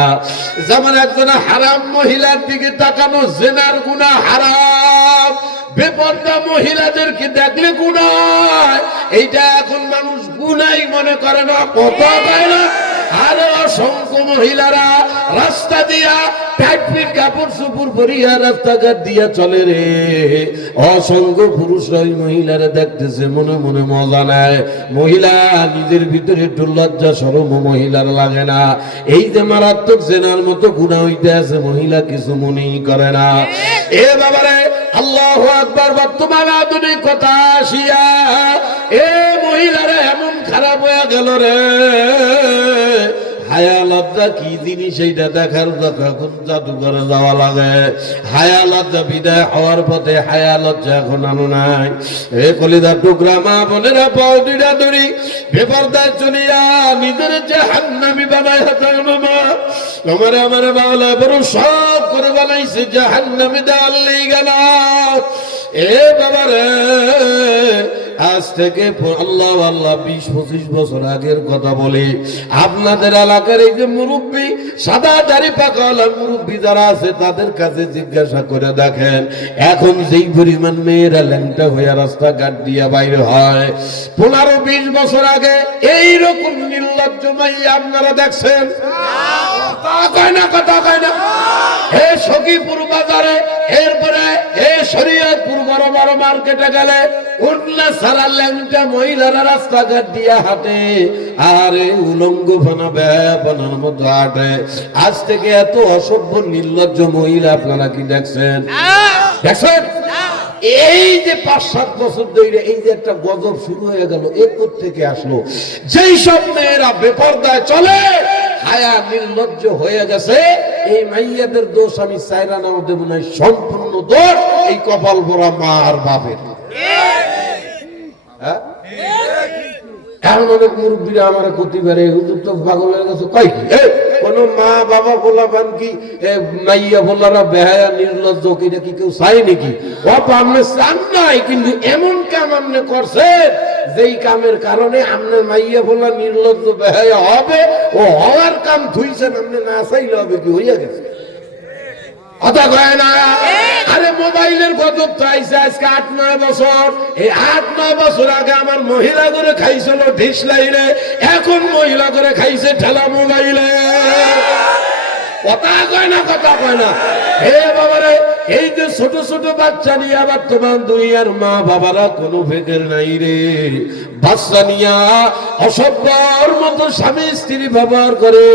যেমন একজন হারাম মহিলার দিকে তাকানো জেনার গুনাহ হারাম বেপরদা মহিলাদেরকে দেখলে গুনাহ এইটা এখন মানুষ গুনাই মনে করে না কথা বলে না আর অসংখ্য মহিলারা রাস্তা দিয়া টাইট কাপড় চোপড় পরিয়া রাস্তাঘাট দিয়া চলে রে অসংখ্য পুরুষরা ওই মহিলারা দেখতেছে মনে মনে মজা নেয় মহিলা নিজের ভিতরে একটু লজ্জা শরম মহিলার লাগে না এই যে মারাত্মক জেনার মতো গুনাহ হইতে আছে মহিলা কিছু মনেই করে না এ বাবারে আল্লাহু আকবার বর্তমান আধুনিকতা আসিয়া এ মহিলারা এমন খারাপ হয়ে গেল রে হায়া লজ্জা কি জিনিস এইটা দেখার যখন জাদুঘরে যাওয়া লাগে হায়া লজ্জা বিদায় হওয়ার পথে হায়া লজ্জা এখন আনো নাই এ কলিজার টুকরা মা বোনেরা পাও দুইটা ধরি বেপরদায় চলিয়া নিজের জাহান্নামী বানায় হাতায় মামা তোমারে আমার বাংলা বড় সব করে বানাইছে জাহান্নামী দেওয়ার লেগে না এ বাবারে আজ থেকে আল্লাহ 20-25 বছর আগের কথা বলি আপনাদের এলাকার এই যে মুরব্বী সাদা দাড়ি পাকাওয়ালা মুরব্বী যারা আছে তাদের কাছে জিজ্ঞাসা করে দেখেন এখন যেই পরিমাণ মেয়েরা ল্যাংটা হয়ে রাস্তাঘাট দিয়ে বাইরে হয় 15-20 বছর আগে এইরকম নির্লজ্জ মাইয়া আপনারা দেখছেন কথা কয় না হে সখীপুর বাজারে এরপরে হে শরীয়তপুর বড় বড় মার্কেটে গেলে উঠলে সারা ল্যাংটা মহিলারা রাস্তাঘাট দিয়ে হাঁটে আরে উলঙ্গ ফানা ব্যাপানার মতো হাঁটে আজ থেকে এত অসভ্য নির্লজ্জ মহিলা আপনারা কি দেখছেন এই যে 5-7 বছর ধরে এই যে একটা গজব শুরু হয়ে গেল এর থেকে আসলো যেই সব মেয়েরা বেপরদায় চলে হায়া নির্লজ্জ হয়ে গেছে এই মাইয়াদের দোষ আমি চাইরা নাও দেব না সম্পূর্ণ দোষ এই কপাল ভরা মা আর বাপের এখন অনেক মুরব্বীরা আমার ক্ষতি পারে, হুজুর তো পাগল হয়ে গেছে। কয় কি কোন মা বাবা বলাবান কি মাইয়া বলারা বেহায়া নির্লজ্জ কিনা কি কেউ চাই নাকি? আপনি চান নাই, কিন্তু এমন কাম আপনি করছেন যেই কামের কারণে আপনার মাইয়া বলা নির্লজ্জ বেহায়া হবে, ও হওয়ার কাম ধুইছেন, আপনি না চাইলে হবে কি হইয়া গেছে। কথা কয় না? আরে মোবাইলের গজব তো আইছে আজকে 8-9 বছর। এই 8-9 বছর আগে আমার মহিলা করে খাইছিল ঢিস লাইনে, এখন মহিলা করে খাইছে ঠেলা মোবাইলে। কথা কয় না? কথা কয় না? হে বাবারে, এই যে ছোট ছোট বাচ্চা নিয়ে বর্তমান দুনিয়ার মা বাবারা কোনো ফিকির নাই রে। বাচ্চা নিয়া অসভ্যর মতো স্বামী স্ত্রী ব্যবহার করে,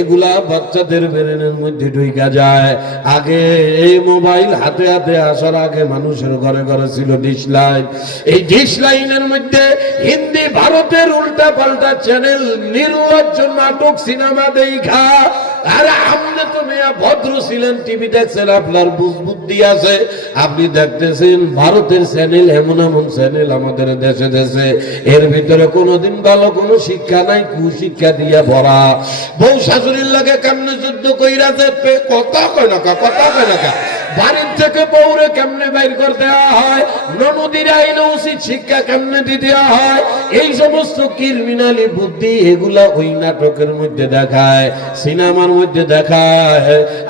এগুলা বাচ্চাদের ব্রেনের মধ্যে ঢুইকা যায়। আগে এই মোবাইল হাতে হাতে আসার আগে মানুষের ঘরে ঘরে ছিল ডিশ লাইন। এই ডিশ লাইনের মধ্যে হিন্দি ভারতের উল্টা পাল্টা চ্যানেল, নির্লজ্জ নাটক, সিনেমা দেখা। আরে আপনি তো মেয়া ভদ্র ছিলেন, টিভি দেখছেন, আপনার বুদ্ধি আছে, আপনি দেখতেছেন ভারতের চ্যানেল, এমন এমন চ্যানেল আমাদের দেশে দেশে, এর ভিতরে কোনোদিন ভালো কোনো শিক্ষা নাই, কুশিক্ষা দিয়া ভরা। বউ শাশুড়ির লাগে কেমনে যুদ্ধ কইরা যাবে, কথা কয় না? কথা কয় না? বাড়ির থেকে বউরে কেমনে বাইর করে দেওয়া হয়, ননদীরা আইলে উচিত শিক্ষা কেমনে দিয়ে দেওয়া হয়, এই সমস্ত ক্রিমিনালি বুদ্ধি এগুলা ওই নাটকের মধ্যে দেখায়, সিনেমার মধ্যে দেখায়।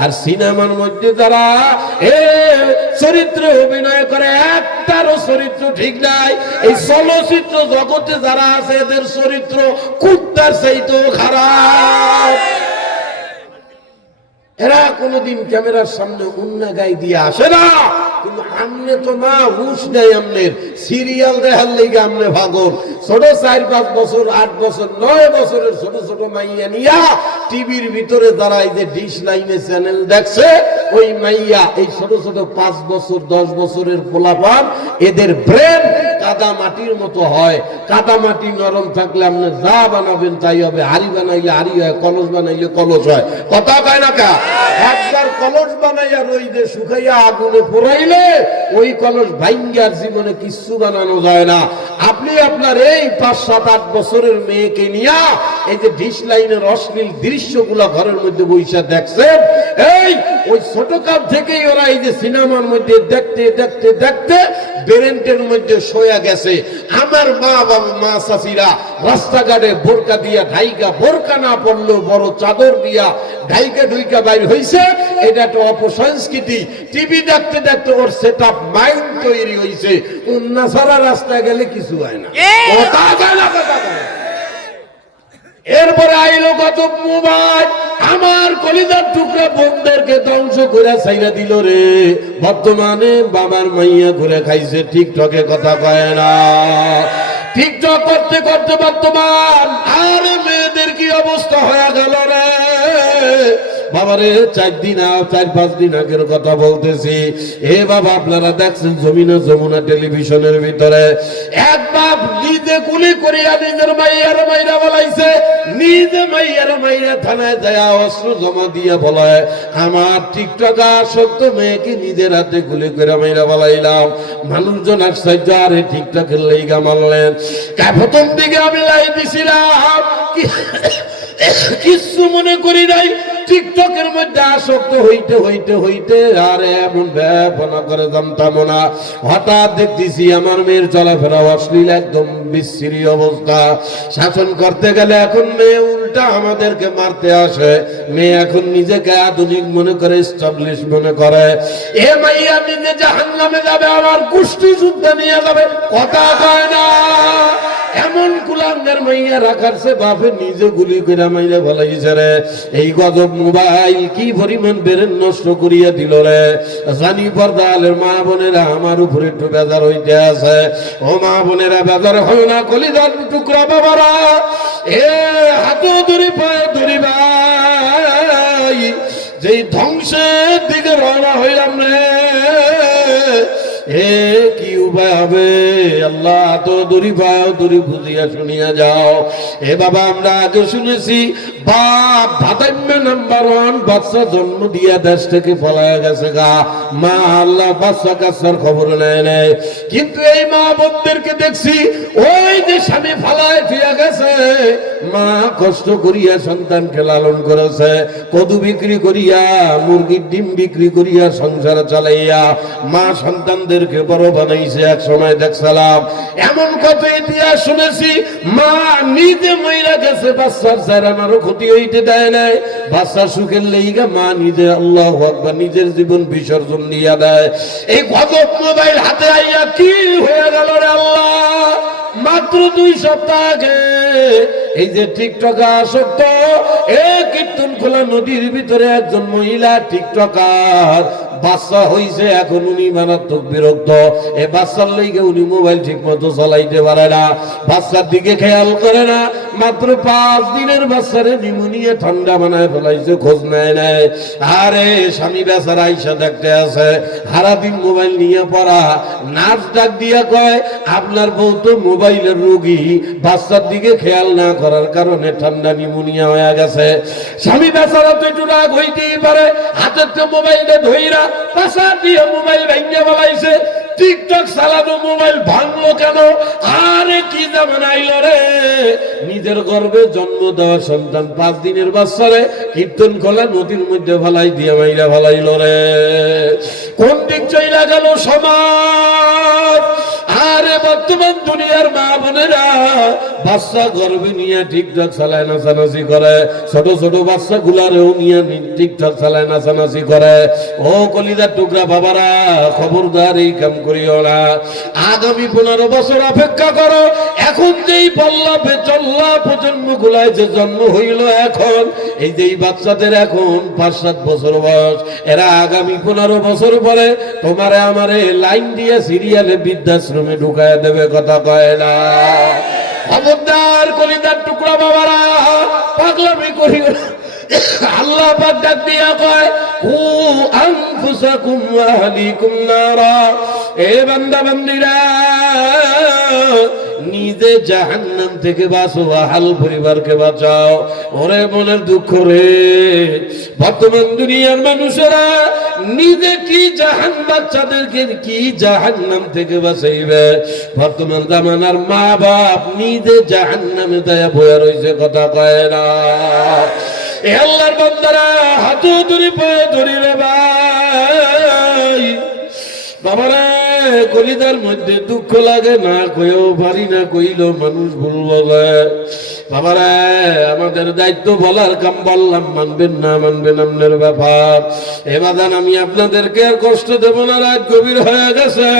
আর সিনেমার মধ্যে যারা চরিত্রে অভিনয় করে, একটারও চরিত্র ঠিক নাই। এই চলচ্চিত্র জগতে যারা আছে, এদের চরিত্র কুত্তার চাইতেও খারাপ। এরা কোনদিন ক্যামেরার সামনে উন্না গাই দিয়ে আসে না। কিন্তু আমনে তো মা হুশ নেই, আমনের সিরিয়াল দেখার লেগে আমনে ভাগল। ছোট 4-5 বছর, 8 বছর, 9 বছরের ছোট ছোট মাইয়া নিয়া টিভির ভিতরে যারা এই যে ডিশ লাইনে চ্যানেল দেখছে, ওই মাইয়া এই ছোট ছোট 5 বছর 10 বছরের পোলাপান, এদের ব্রেন কাদা মাটির মতো হয়। কাদা মাটি নরম থাকলে আপনি যা বানাবেন তাই হবে, হাড়ি বানাইলে হাড়ি হয়, কলস বানাইলে কলস হয়। কথা কয় না? একবার কলস বানাইয়া রইদে শুকাইয়া আগুনে পোড়াইলে ওই কলস ভাঙ্গার জীবনে কিছু বানানো যায় না। আপনি আপনার এই 5-7-8 বছরের মেয়েকে নিয়া এই যে ডিশ লাইনের অশ্লীল দৃশ্যগুলা ঘরের মধ্যে বইসা দেখছেন, এই ওই ছোট কাল থেকেই ওরা এই যে সিনেমার মধ্যে দেখতে দেখতে দেখতে ব্রেনের মধ্যে শোয়া গেছে। আমার মা বাবা, মা চাচিরা রাস্তাঘাটে বোরকা দিয়া ঢাইকা, বোরকা না পড়লেও বড় চাদর দিয়া ঢাইকা ঢুইকা বাইর হইছে। এটা একটা অপসংস্কৃতি। টিভি দেখতে দেখতে ওর সেটআপ মাইন্ড তৈরি হইছে। উন্না সারা রাস্তায় গেলে কিছু হয় না। কথা কয় না? কথা কয়। এরপরে আইলো কত মোবাইল, আমার কলিজার টুকরা বোনদেরকে ধ্বংস করে ছাইরা দিল রে। বর্তমানে বাবার মাইয়া ঘুরে খাইছে টিকটকে। কথা কয় না? টিকটক করতে করতে বর্তমান আর মেয়েদের কি অবস্থা হয়ে গেল রে বাবারে। 4-5 দিন আগের কথা বলতেছি। এ বাবা, আপনারা দেখছেন জমিনা যমুনা টেলিভিশনের ভিতরে এক বাপ নিজে গুলি করিয়া নিজের মাইয়ার মাইরা বলাইছে, নিজে মাইয়ার মাইরা থানায় যায় অস্ত্র জমা দিয়ে বলায়, আমার টিকটক আসক্ত মেয়েকে নিজের হাতে গুলি করে মাইরা বলাইলাম। মানুষজন আশ্চর্য, আরে টিকটকের লাইগা মারলেন। প্রথম দিকে আমি লাই দিছিলাম, কিছু মনে করি নাই। টিকটকের মধ্যে আসক্ত হইতে হইতে হইতে আর এমন ব্যাপনা করে জানতাম না। হঠাৎ দেখতেছি আমার মেয়ের চলাফেরা অশ্লীল, একদম বিশ্রী অবস্থা। শাসন করতে গেলে এখন মেয়ে উল্টা আমাদেরকে মারতে আসে। মেয়ে এখন নিজেকে আধুনিক মনে করে, এস্টাবলিশ মনে করে। এ মাইয়া নিজে জাহান্নামে যাবে, আমার কুষ্টি যুদ্ধে নিয়ে যাবে। কথা কয় না? এমন কুলাঙ্গার মাইয়া রাখারছে বাপে নিজে গুলি করে মাইরে বলাইছে রে। এই গজব মোবাইল কি পরিমাণ বেরেন নষ্ট করিয়া দিল রে। জানি পর্দালের মা বোনেরা আমার উপরে একটু বেজার হইতে আছে। ও মা বোনেরা, বেজার হয় না, কলিজার টুকরা বাবারা, এ হাতও ধরি পায়ে ধরি ভাই, যেই ধ্বংসের দিকে রওনা হইলাম রে। এ কি উপায় হবে? আল্লাহ তো দূরি পাও, দূরি বুঝিয়া শুনিয়া যাও। এ বাবা, আমরা আগে শুনেছি বাপ ভাতাইম্যে নাম্বার 1 বাচ্চা জন্ম দিয়া দেশ থেকে পলায়া গেছে গা, মা আল্লাহ বাচ্চা কাচ্চার খবর নেয়। কিন্তু এই মা বোনদেরকে দেখছি ওই যে স্বামী ফালায় ফিরে গেছে, মা কষ্ট করিয়া সন্তানকে লালন করেছে, কদু বিক্রি করিয়া মুরগির ডিম বিক্রি করিয়া সংসার চালাইয়া মা সন্তানদেরকে বড় বানাইছে। এক সময় দেখছিলাম এমন কত ইতিহাস শুনেছি, মা নিজে মইরা গেছে, বাচ্চার চেহারারও ক্ষতি হইতে দেয় নাই, বাচ্চা সুখের লেগা মা নিজে আল্লাহু আকবার নিজের জীবন বিসর্জন দিয়া দেয়। এই গজব মোবাইল হাতে আইয়া কি হয়ে গেল রে আল্লাহ! মাত্র 2 সপ্তাহ আগে এই যে টিকটক আসক্ত, এই কীর্তন খোলা নদীর ভিতরে একজন মহিলা টিকটকার বাচ্চা হইছে, এখন উনি মারাত্মক বিরক্ত। এ বাচ্চার লইগে উনি মোবাইল ঠিক মতো চালাইতে পারে না, বাচ্চার দিকে খেয়াল করে না। মাত্র 5 দিনের বাচ্চারে নিউমোনিয়া ঠান্ডা বানায় ফেলাইছে, খোঁজ নেয় নাই। আরে স্বামী বেচারা আইসা দেখতে আছে, সারাদিন মোবাইল নিয়ে পড়া। নার্স ডাক দিয়া কয়, আপনার বউ তো মোবাইলের রোগী, বাচ্চার দিকে খেয়াল না করার কারণে ঠান্ডা নিউমোনিয়া হয়ে গেছে। স্বামী বেচারা তো একটু রাগ হইতেই পারে, হাতের তো মোবাইলে ধইরা পাশা দিয়ে মোবাইল ভেঙে বলাইছে। টিকটক চালানো মোবাইল ভাঙলো কেন? আরে কি জামানা আইল রে! নিজের গর্ভে জন্ম দেওয়া সন্তান 5 দিনের বাচ্চারে কীর্তন খোলা নদীর মধ্যে ফেলাই দিয়ে মাইরা ফেলাইল রে। কোন দিক চইলা গেল সমাজ! আরে বর্তমান দুনিয়ার মা বোনেরা বাচ্চা গর্ভে নিয়ে টিকটক চালায় নাচানাচি করে, ছোট ছোট বাচ্চা গুলারেও নিয়ে টিকটক চালায় নাচানাচি করে। ও কলিজার টুকরা বাবারা, খবরদার এই কাম করিও না। আগামী 15 বছর অপেক্ষা করো। এখন যেই পল্লা চল্লা প্রজন্ম গুলায় যে জন্ম হইল, এখন এই যে বাচ্চাদের এখন 5-7 বছর বয়স, এরা আগামী 15 বছর পরে তোমারে আমারে লাইন দিয়ে সিরিয়ালে বৃদ্ধাশ্রমে ঢুকায় দেবে, কথা কয় না? খবরদার কলিজার টুকরা বাবারা, পাগলামি করিও না। আল্লাহ পাক ডাক দিয়া কয়, কু আনফুসাকুম ওয়া আহলিকুম নারা। এ বান্দা বান্দীরা, নিজে জাহান্নাম থেকে বাঁচো, আহাল পরিবারকে বাঁচাও। ওরে মনের দুঃখ রে, বর্তমান দুনিয়ার মানুষেরা নিজে কি বাচ্চাদেরকে কি জাহান্নাম থেকে বাঁচাইবে? বর্তমান জামানার মা বাপ নিজে জাহান্নামে দয়া বয়া রয়েছে, কথা কয় না? এ আল্লাহর বান্দারা, হাতু ধরি পায়ে ধরি রে ভাই বাবারা, কলিদার মধ্যে দুঃখ লাগে, না কইও পারি না, কইল মানুষ ভুলবো বাবারা। আমাদের দায়িত্ব বলার কাম বললাম, মানবেন না মানবেন আপনার ব্যাপার। এবার আমি আপনাদেরকে আর কষ্ট দেব না, রাত গভীর হয়ে গেছে,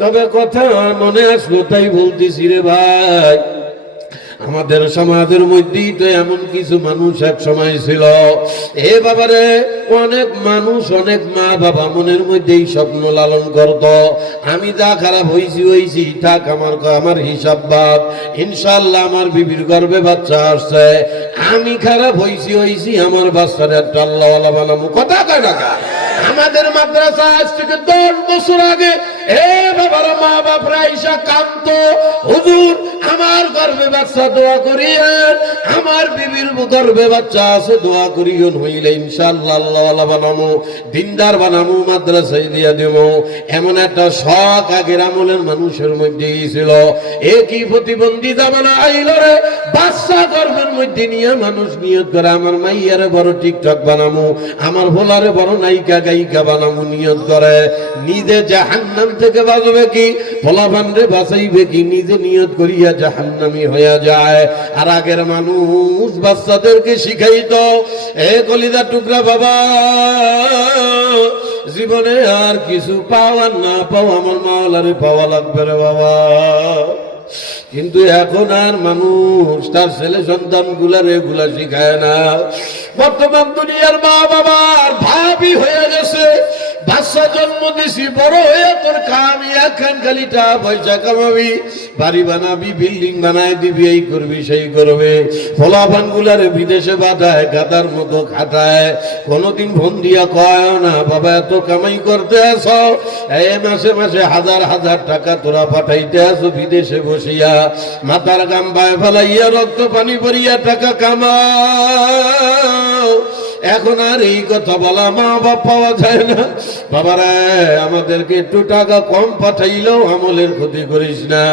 তবে কথা মনে আসলো তাই বলতেছি রে ভাই। আমাদের সমাজের মধ্যেই তো এমন কিছু মানুষ এক সময় ছিল, এ বাবারে, অনেক মানুষ অনেক মা বাবা মনের মধ্যেই স্বপ্ন লালন করত, আমি যা খারাপ হইছি থাক, আমার হিসাব বাদ, ইনশাআল্লাহ আমার বিবির গর্ভে বাচ্চা আসছে, আমি খারাপ হইছি আমার বাচ্চার একটা আল্লাহওয়ালা বানাবো, কথা কয় না? আমাদের মাদ্রাসা আজ থেকে 10 বছর আগে এ বাবার মা বাপরা ঈশা কান্ত, হুজুর আমার গর্ভে বাচ্চা দোয়া করিয়েন, আমার বিবির গর্ভে বাচ্চা আছে দোয়া করিয়েন, হইলে ইনশাআল্লাহ আল্লাহওয়ালা বানামো, দিনদার বানামো, মাদ্রাসায় দিয়া দেব। এমন একটা শখ আগের আমলের মানুষের মধ্যেই ছিল। একই প্রতিবন্ধী জামানা আইল রে, বাচ্চা গর্ভের মধ্যে নিয়ে মানুষ নিয়ত করে, আমার মাইয়ারে বড় টিকটক বানামো, আমার ভোলারে বড় নায়িকা গায়িকা বানামো নিয়ত করে। নিজে জাহান্নাম থেকে বাঁচবে কি, ফলাফানরে বাঁচাইবে কি, নিজে নিয়ত করিয়া জাহান্নামী হইয়া যায়। আর আগের মানুষ বাচ্চাদেরকে শিখাইতো, এ কলিজা টুকরা বাবা, জীবনে আর কিছু পাওয়ার না পাওয়া আমার মাওলারে পাওয়া লাগবে রে বাবা। কিন্তু এখন আর মানুষ তার ছেলে সন্তান গুলার এগুলা শিখায় না। বর্তমান দুনিয়ার মা বাবার ভাবি হয়ে গেছে, বাচ্চা জন্ম দিছি, বড় হয়ে তোর কামি এখন খালিটা পয়সা কামাবি, বাড়ি বানাবি, বিল্ডিং বানায় দিবি, এই করবি সেই করবে। ফলাফান গুলারে বিদেশে বাঁধায়, গাদার মতো খাটায়, কোনোদিন ফোন দিয়া কয় না বাবা এত কামাই করতে আসো, এই মাসে মাসে হাজার হাজার টাকা তোরা পাঠাইতে আসো বিদেশে বসিয়া, মাথার গাম বায় ফেলাইয়া রক্ত পানি পরিয়া টাকা কামাও। এখন আর এই কথা বলা মা বাপ পাওয়া যায় না। বাবারা আমাদেরকে একটু টাকা কম পাঠাইলেও আমলের ক্ষতি করিস না,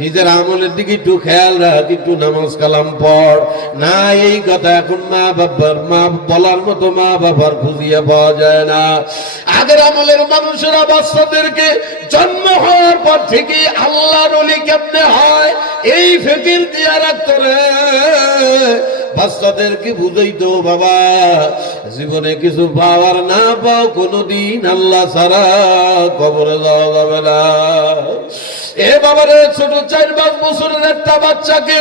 নিজের আমলের দিকে একটু খেয়াল রাখ, একটু নামাজ কালাম পড় না। এই কথা এখন মা বাবার মা বলার মতো মা বাবার খুঁজিয়ে পাওয়া যায় না। আগের আমলের মানুষেরা বাচ্চাদেরকে জন্ম হওয়ার পর থেকে আল্লাহর ওলি কেমনে হয় এই ফিকির দিয়া রাখতো রে। বাচ্চাদেরকে বুঝাইতো বাবা জীবনে কিছু পাওয়ার না পাও কোনদিন আল্লাহ ছাড়া কবরে যাওয়া যাবে না। এ বাবারে ছোট 4-5 বছরের একটা বাচ্চাকে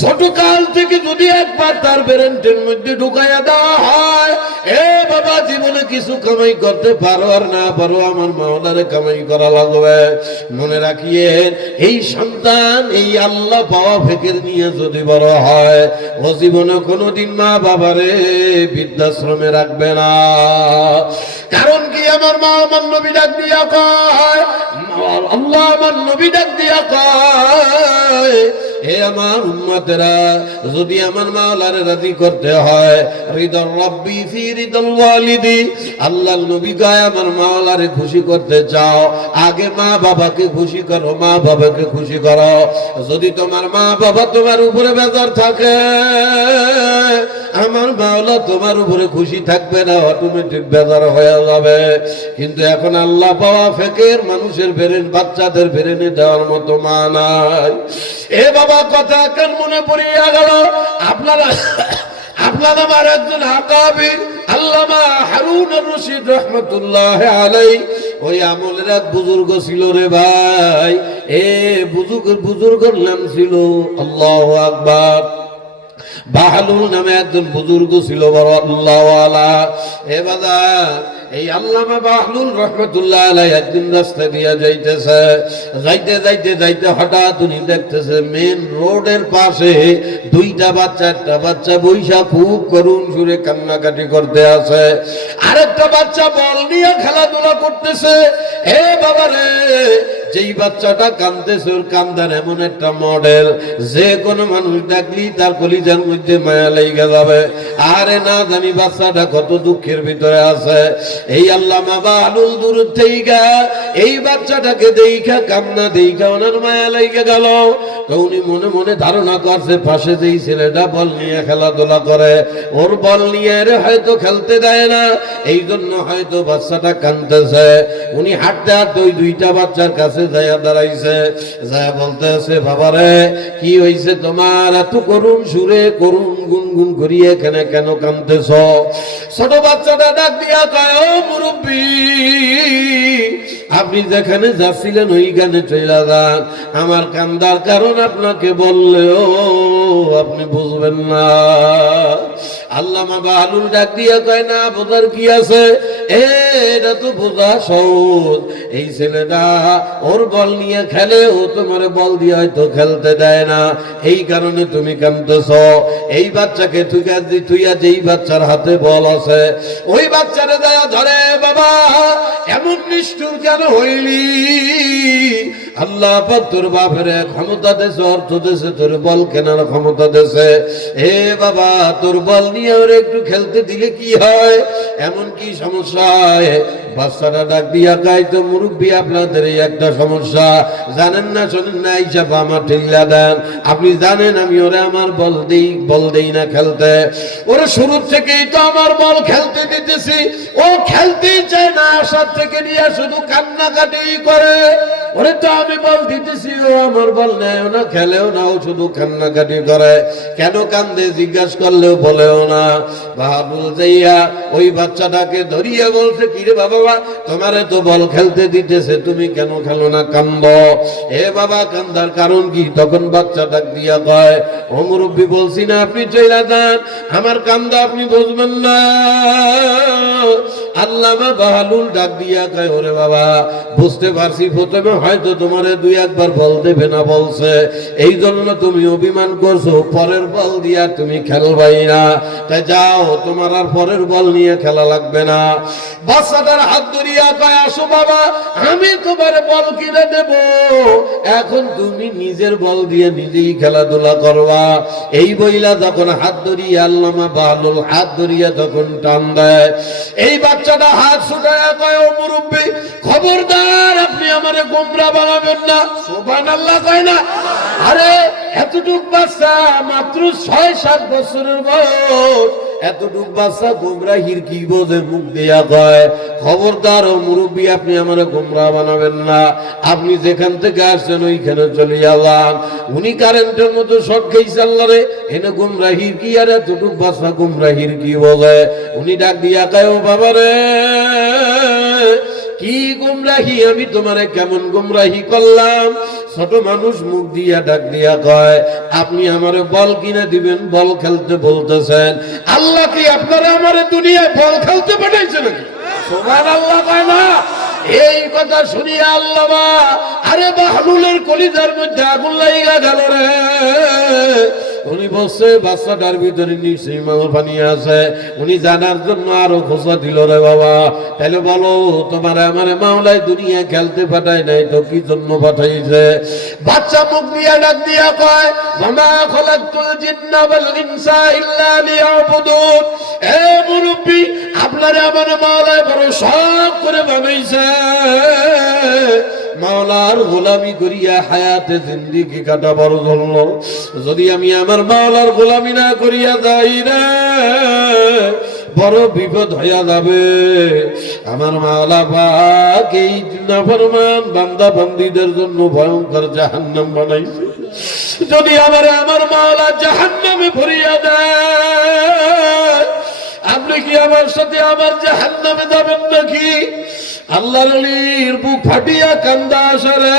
ছোট কাল থেকে যদি একবার তার ব্রেনের মধ্যে ঢুকাইয়া দেওয়া হয়, এ বাবা জীবনে কিছু কামাই করতে পারো আর না পারো আমার মাওলারে কামাই করা লাগবে। মনে রাখিয়েন এই সন্তান এই আল্লাহ পাওয়া ফিকির নিয়ে যদি বড় হয় ও জীবনে কোনোদিন মা বাবারে বৃদ্ধাশ্রমে রাখবে না। কারণ কি আমার মা আমার নবী ডাক দিয়া কয়, আল্লাহ আমার নবী ডাক দিয়া কয়, হে আমার উম্মতেরা যদি আমার মাওলারে রাজি করতে হয় রিদার রাব্বি ফি রিদাল ওয়ালিদি, আল্লাহর নবী কয় আমার মাওলারে খুশি করতে চাও আগে মা বাবাকে খুশি করো, মা বাবাকে খুশি করো। যদি তোমার মা বাবা তোমার উপরে বেজার থাকে আমার মাওলা তোমার উপরে খুশি থাকবে না, অটোমেটিক বেজার হয়ে যাবে। কিন্তু এখন আল্লাহ পাওয়া ফেকের মানুষের ব্রেন বাচ্চাদের ব্রেনে দেওয়ার মতো মা নাই। এ বাবা কথা কেন মনে পড়িয়া গেল, আপনারা আমার একজন আকাবির আল্লামা হারুন আর-রশিদ রাহমাতুল্লাহ আলাইহি ওই আমলের এক বুজুর্গ ছিল রে ভাই। এ বুজুর্গের নাম ছিল আল্লাহু আকবার বাহলুল নামে একজন বুজুর্গ ছিল বড় আল্লাহওয়ালা। এ বাবা এই আল্লামা বাহলুল রাহমাতুল্লাহ আলাইহি একদিন রাস্তা দিয়া যাইতেছে, যাইতে হঠাৎ উনি দেখতেছে মেন রোডের পাশে দুইটা বাচ্চা, একটা বাচ্চা বৈশা খুব করুণ সুরে কান্নাকাটি করতে আছে, আরেকটা বাচ্চা বল নিয়ে খেলাধুলা করতেছে। হে বাবা রে যেই বাচ্চাটা কাঁদতেছে ওর কান্দার এমন একটা মডেল যে কোনো মানুষ ডাকলি তার কলিজার মধ্যে মায়া লেগে যাবে। আরে না জানি বাচ্চাটা কত দুঃখের ভিতরে আছে। এই আল্লামা বাহলুল দূর থেকে এই বাচ্চাটাকে দেখা কান্না দেখা ওনার মায়া লেগে গেল। তো উনি মনে মনে ধারণা করছে পাশে যেই ছেলেটা বল নিয়ে খেলাধুলা করে ওর বল নিয়ে হয়তো খেলতে দেয় না, এই জন্য হয়তো বাচ্চাটা কাঁদতেছে। উনি হাঁটতে হাঁটতে ওই দুইটা বাচ্চার কাছে যাইয়া দাঁড়াইছে, যাইয়া বলতেছে বাবারে কি হইছে তোমার এত করুণ সুরে করুণ গুনগুন করিয়ে এখানে কেন কাঁদতেছ? ছোট বাচ্চাটা ডাক দিয়া কয় ও মুরব্বী আপনি যেখানে যাচ্ছিলেন ওইখানে চলে যান, আমার কান্দার কারণ আপনাকে বললেও আপনি বুঝবেন না। আল্লামা বাহলুল ডাক দিয়া কয় না বোঝার কি আছে, এটা তো বোঝা সহজ। এই ছেলেটা ওর বল নিয়ে খেলে, ও তোমার বল দিয়ে হয়তো খেলতে দেয় না, এই কারণে তুমি কাঁদতেছ। এই বাচ্চাকে তুইয়া যেই বাচ্চার হাতে বল আছে ওই বাচ্চারে দেয়া ধরে বাবা এমন নিষ্ঠুর কেন হইলি? আল্লাহ পাক তোর বাপের ক্ষমতা দেছে, অর্থ দেছে, তোর বল কেনার ক্ষমতা দেছে। এ বাবা তোর বল নিয়ে ওরে একটু খেলতে দিলে কি হয়, এমন কি সমস্যা হয়? বাচ্চাটা ডাক দিয়া কয় তো মুরব্বী আপনাদের এই একটা সমস্যা জানেন না শোনেন না, হিসাব আমার ঠেলা দেন। আপনি জানেন আমি ওরে আমার বল দেই না খেলতে, ওরে শুরু থেকেই তো আমার বল খেলতে দিতেছি, ও খেলতেই চায় না, আসার থেকে নিয়ে শুধু কান্নাকাটি করে। ওরে তো আমি বল দিতেছি, ও আমার বল নেয়ও না খেলেও না, ও শুধু কান্নাকাটি করে। কেন কান্দে জিজ্ঞাসা করলেও বলেও না। বাহাবুল যাইয়া ওই বাচ্চাটাকে ধরিয়ে বলছে কিরে বাবা তোমারে তো বল খেলতে দিতেছে, তুমি কেন খেলো না, কান্দ। এ বাবা কান্দার কারণ কি? তখন বাচ্চা ডাক দিয়া কয় ও মুরব্বী বলছি না আপনি চইলা যান, আমার কান্দা আপনি বুঝবেন না। আল্লামা বাহালুল ডাক দিয়া কয়, ওরে বাবা, বুঝতে পারছি প্রথমে হয়তো তোমারে দুই একবার বল দেবে না বলছে, এই জন্য তুমি অভিমান করছো, পরের বল দিয়া তুমি খেলবাই না, তাই যাও, তোমার আর পরের বল নিয়ে খেলা লাগবে না। বাচ্চাটার হাত ধরিয়া কয়, আসো বাবা, আমি তোমার বল কিনে দেব, এখন তুমি নিজের বল দিয়ে নিজেই খেলাধুলা করবা। এই বইলা যখন হাত ধরিয়া আল্লামা বাহালুল হাত ধরিয়া তখন টান দেয়, এই বাচ্চাটা হাত ছুটায়া কয়, ও মুরব্বি, খবরদার আপনি আমারে গোমরা বানাবেন না। সুবহানাল্লাহ কয় না? আরে এতটুক বাচ্চা, মাত্র 6-7 বছরের বয়স, এতটুক বাচ্চা গোমরাহির কি বোঝে, মুখ দিয়া কয়, খবরদার ও মুরব্বী, আপনি আমারে গোমরা বানাবেন না, আপনি যেখান থেকে আসছেন ওইখানে চলে যান। উনি কারেন্টের মতো শর্ট খেয়েছে, আল্লাহ রে, এনে গোমরাহির কি, আর এতটুক বাচ্চা গোমরাহির কি বোঝে। উনি ডাক দিয়া কয়, ও বাবা রে, কি গুমরাহি, আমি তোমারে কেমন গুমরাহি করলাম? ছোট মানুষ মুখ দিয়া ডাক দিয়া কয়, আপনি আমারে বল কিনে দিবেন, বল খেলতে বলতেছেন, আল্লাহ কি আপনারা আমারে দুনিয়ায় বল খেলতে পাঠাইছে নাকি? সুবহানাল্লাহ কয় না? এই কথা শুনিয়া আল্লামা, আরে বাহলুলের কলিজার মধ্যে আগুন লাইগা গেল রে। উনি বলছে বাচ্চাটার ভিতরে নিশ্চয়ই মাল পানি আছে, উনি জানার জন্য আরো খোঁজা দিল, রে বাবা, তাহলে বলো, তোমার আমার মাওলায় দুনিয়া খেলতে পাঠায় নাই তো কি জন্য পাঠাইছে? বাচ্চা মুখ দিয়া ডাক দিয়া কয়, ওয়ামা খালাকতুল জিন্না ওয়াল ইনসা ইল্লা লিয়াবুদুন। এ মুরব্বি, আপনারে আমার মাওলায় বড় শখ করে বানাইছে, মাওলার গোলামি করিয়া হায়াতে জিন্দেগি কাটাবার জন্য। যদি আমি আমার মাওলার গোলামি না করিয়া যাই রে, বড় বিপদ হইয়া যাবে। আমার মাওলা পাক এই নাফরমান বান্দা বান্দীদের জন্য ভয়ঙ্কর জাহান্নাম বানাইছে। যদি আমার মাওলা জাহান্নামে ভরিয়া দেয়, আপনি কি আমার সাথে আমার জাহান্নামে যাবেন নাকি? আল্লাহর ওলির বুক ফাটিয়া কান্দা আসরে,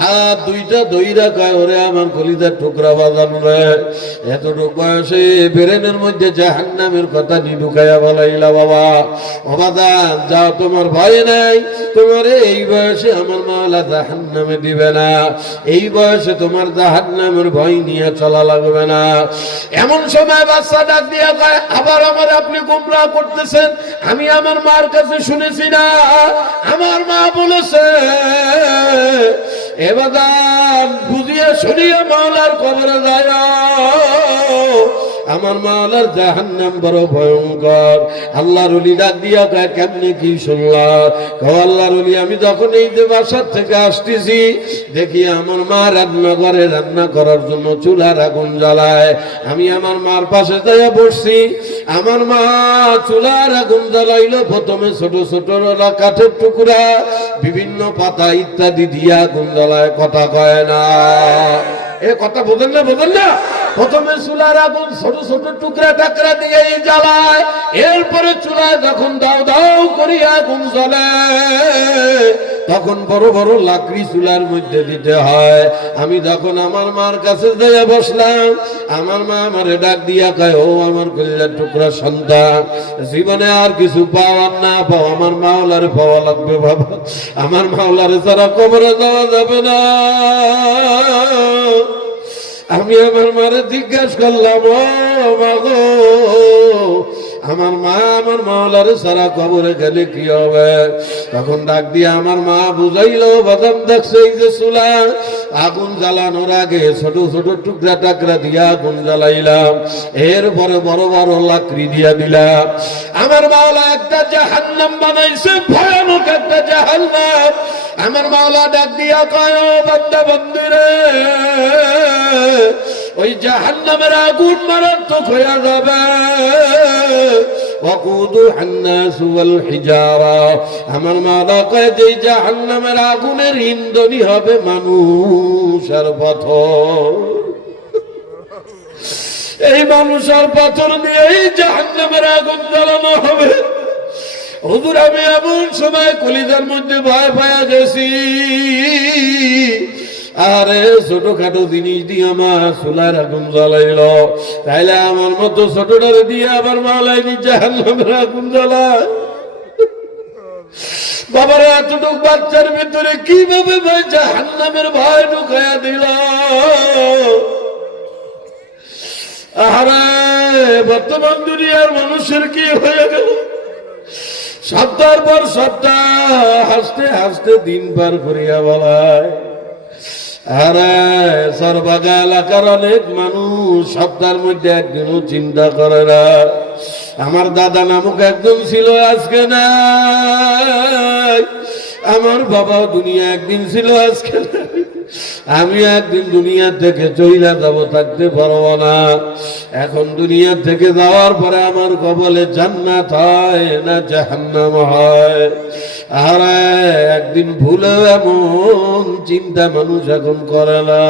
হাত দুইটা দইরা কয়, ওরে আমার কলিজার টুকরা বাজান রে, এতটুক বয়সে ব্রেনের মধ্যে জাহান্নামের কথা নি ঢুকাইয়া বলাইলা বাবা। ও বাজান, যাও, তোমার ভয় নাই, তোমারে এই বয়সে আমার মাওলা জাহান্নামে দিবে না, এই বয়সে তোমার জাহান্নামের ভয় নিয়ে চলা লাগবে না। এমন সময় বাচ্চা ডাক দিয়া কয়, আবার আমার আপনি গোমরাহ করতেছেন, আমি আমার মার কাছে শুনেছি না, আমার মা বলেছে, এবার বুঝিয়ে শুনিয়ে মাওলার কবরে যায়, আমার মাওলার জাহান্নাম বড় ভয়ঙ্কর। আল্লাহর ওলি ডাক দিয়া কয়, কেমনে কি শুনলাম? কও, আল্লাহর ওলি, আমি যখন এই যে বাসার থেকে আসতেছি, দেখি আমার মা রান্না করে, রান্না করার জন্য চুলার আগুন জ্বালায়, আমি আমার মার পাশে যাইয়া বসছি, আমার মা চুলার আগুন জ্বালাইলো, প্রথমে ছোট ছোট কাঠের টুকরা, বিভিন্ন পাতা ইত্যাদি দিয়া আগুন জ্বালায়, কথা কয় না। এ কথা বোঝেন না, বোঝেন না? প্রথমে চুলার আগুন ছোট ছোট টুকরা টাকরা দিয়ে জ্বালায়, এরপরে চুলায় যখন দাও দাও করিয়া আগুন জ্বলে, তখন বড় বড় লাকড়ি চুলার মধ্যে দিতে হয়। আমি যখন আমার মার কাছে যাইয়া বসলাম, আমার মা আমারে ডাক দিয়া কয়, ও আমার কলিজার টুকরা সন্তান, জীবনে আর কিছু পাওয়ার না পাও, আমার মাওলারে পাওয়া লাগবে বাবা, আমার মাওলারে ছাড়া কবরে যাওয়া যাবে না। আমি আমার মারে জিজ্ঞাসা করলাম, ও মা গো, আমার মা আমার মাওলারে সারা কবরে গেলে কি হবে? তখন ডাক দিয়ে আমার মা বুঝাইলো, বাদাম দেখছে এই যে চুলা আগুন জ্বালানোর আগে ছোট ছোট টুকরা টাকরা দিয়া আগুন জ্বালাইলাম, এরপরে বড় বড় লাকড়ি দিয়া দিলাম, আমার মাওলা একটা জাহান্নাম বানাইছে, ভয়ানক একটা জাহান্নাম। আমার মাওলা ডাক দিয়া কয়, ও বান্দা বন্ধুরে, ওই জাহান্নামের আগুন মারাত্মক হইয়া যাবে। আমার মাওলা কয়, যে জাহান্নামের আগুনের ইন্ধনই হবে মানুষ আর পাথর। এই মানুষ আর পাথর দিয়ে এই জাহান্নামের আগুন জ্বালানো হবে। হুজুর, আমি এমন সময় কলিজার মধ্যে ভয় পায়া গেছি, আরে ছোটখাটো জিনিস দিয়ে আমার চুলার আগুন জ্বালাইল, তাইলে আমার মতো ছোটটারে দিয়ে আবার মাওলাই নি জাহান্নামের আগুন জ্বালায়। বাবারা এতটুক বাচ্চার ভিতরে কিভাবে ভাই জাহান্নামের ভয় ঢুকাইয়া দিল। আরে বর্তমান দুনিয়ার মানুষের কি হয়ে গেল, সপ্তাহ পর সপ্তাহ হাসতে হাসতে দিন পার করিয়া বলায়। আরে সরবাগা এলাকার অনেক মানুষ সপ্তাহের মধ্যে একদিনও চিন্তা করে না। আমার দাদা নামক একজন ছিল, আজকে নাই। আমার বাবা দুনিয়া একদিন ছিল, আজকে নাই। আমি একদিন দুনিয়া থেকে চইলা যাব, থাকতে পারবো না। এখন দুনিয়া থেকে যাওয়ার পরে আমার কবলে জান্নাত হয় না জাহান্নাম হয়। আর একদিন ভুলেও এমন চিন্তা মানুষ এখন করে না।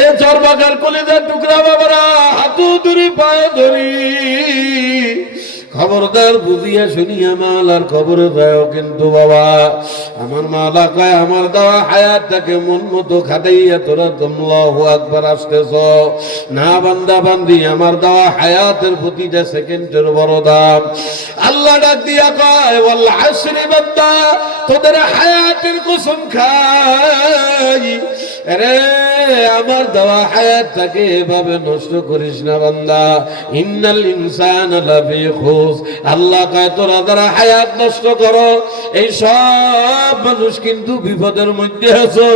এ চরবাগার কলিজার টুকরা বাবারা, হাতু ধরি পায়ে ধরি, খবরদার বুঝিয়া শুনিয়া মাওলার খবরে যায়। কিন্তু বাবা আমার মাওলা কয়, আমার দেওয়া হায়াতটাকে মন মতো খাটাইয়া তোরা আল্লাহু আকবার আসতেছ না। বান্দা বান্দি, আমার দেওয়া হায়াতের প্রতিটা সেকেন্ডের বড় দাম। আল্লাহ ডাক দিয়া কয়, ওয়াল আসরি বান্দা, তোদের হায়াতের কসম খাই রে, আমার দেওয়া হায়াতটাকে এভাবে নষ্ট করিস না বান্দা। ইন্নাল ইনসানা লাফি খুস, আল্লাহ কয় তোরা যারা হায়াত নষ্ট করো, এই সব মানুষ কিন্তু বিপদের মধ্যে আছো।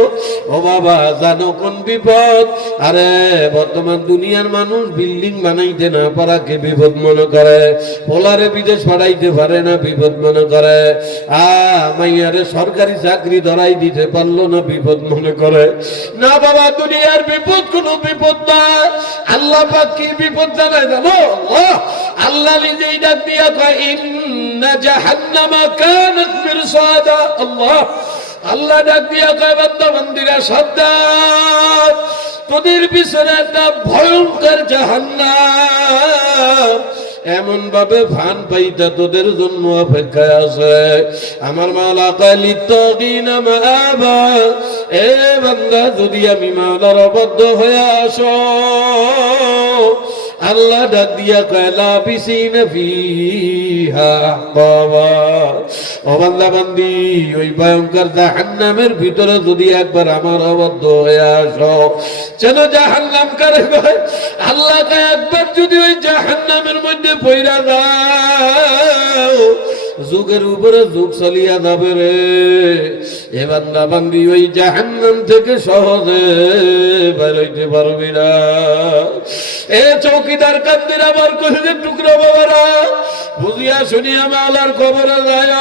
ও বাবা, জানো কোন বিপদ? আরে বর্তমান দুনিয়ার মানুষ বিল্ডিং বানাইতে না পারাকে বিপদ মনে করে, পোলারে বিদেশ পাঠাইতে পারে না বিপদ মনে করে, মাইয়ারে সরকারি চাকরি ধরাই দিতে পারলো না বিপদ মনে করে। না বাবা, দুনিয়ার বিপদ কোনো বিপদ না। আল্লাহ পাক কি বিপদ জানায় জানো? আল্লাহ নিজেই ডাক দিয়া কয়, ইন্না জাহান্নামা কানাত মিরসাদা। আল্লাহ ডাক দিয়া কয়, বান্দা বান্দীরা সাবধান, তোদের পিছনে একটা ভয়ঙ্কর জাহান্নাম এমন ভাবে ফান পাইতা তোদের জন্য অপেক্ষায় আছে। আমার মাওলা কয়, লিত্তাগিনা মাআবা, এ বান্দা যদি আমি মাওলার অবাধ্য হয়ে আসো, আল্লাহ ডাক দিয়া কয়, লাবিসিনা ফিহা আহকাবা। ও বান্দা বান্দি, ওই ভয়ঙ্কর জাহান্নামের ভিতরে যদি একবার আমার অবাধ্য হয়ে আসো, যেন জাহান্নাম কারে কয়, আল্লাহ কয় একবার যদি ওই জাহান্নামের মধ্যে পইরা যাও, যুগের উপরে যুগ চলিয়া যাবে রে। এ বান্দা বান্দি, ওই জাহান্নাম থেকে সহজে বের হইতে পারবি না। এ চৌকিদার কান্দির আমার কলিজার টুকরা বাবারা, বুঝিয়া শুনিয়া মাওলার কবরে যায়।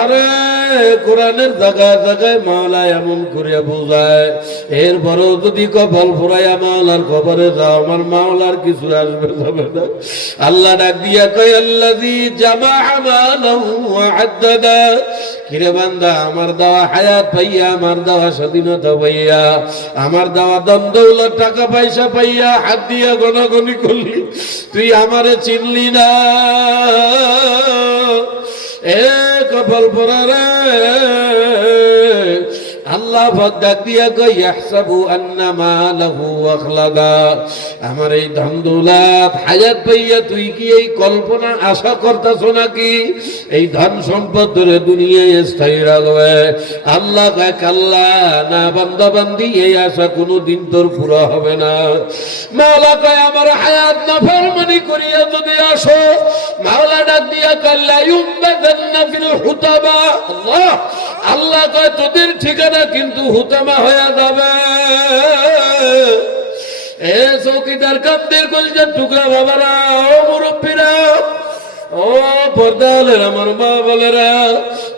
আরে কোরআনের জায়গায় জায়গায় মাওলা এমন করিয়া বুঝায়, এরপরেও যদি কপাল ফুরাইয়া মাওলার কবরে যাও, আমার মাওলার কিছু আসবে যাবে না। আল্লাহ ডাক দিয়া কয়, আল্লাযী জামাআ মালাহু ওয়া আদ্দাদা। কিরে বান্দা, আমার দেওয়া হায়াত পাইয়া, আমার দেওয়া স্বাধীনতা পাইয়া, আমার দেওয়া ধন দৌলত টাকা পয়সা পাইয়া হাত দিয়া গণগণি করলি, তুই আমারে চিনলি না। এ কপাল পোড়া রে, আল্লাহ পাক ডাক দিয়া কয়, ইয়াহসাবু আন্না মালাহু আখলাদা। আমার এই ধন দৌলত হায়াত পাইয়া তুই কি এই কল্পনা আশা করতেছ নাকি এই ধন সম্পদ ধরে দুনিয়ায় স্থায়ী রাখবে? আল্লাহ কয়, কাল্লা না বান্দা বান্দি, এই আশা কোনোদিন তোর পুরা হবে না। মাওলা কয়, আমার হায়াত নাফরমানি করিয়া যদি আসো, মাওলা ডাক দিয়া কয়, লা ইউমবাদান্না ফিল হুতাবা। আল্লাহ কয়, তোদের ঠিকানা কিন্তু হুতামা হয়ে যাবে। এ চৌকিদার কান্দের কলিজার টুকরা বাবারা, ও মুরব্বীরা, ও পর্দালের আমার মা বলেরা,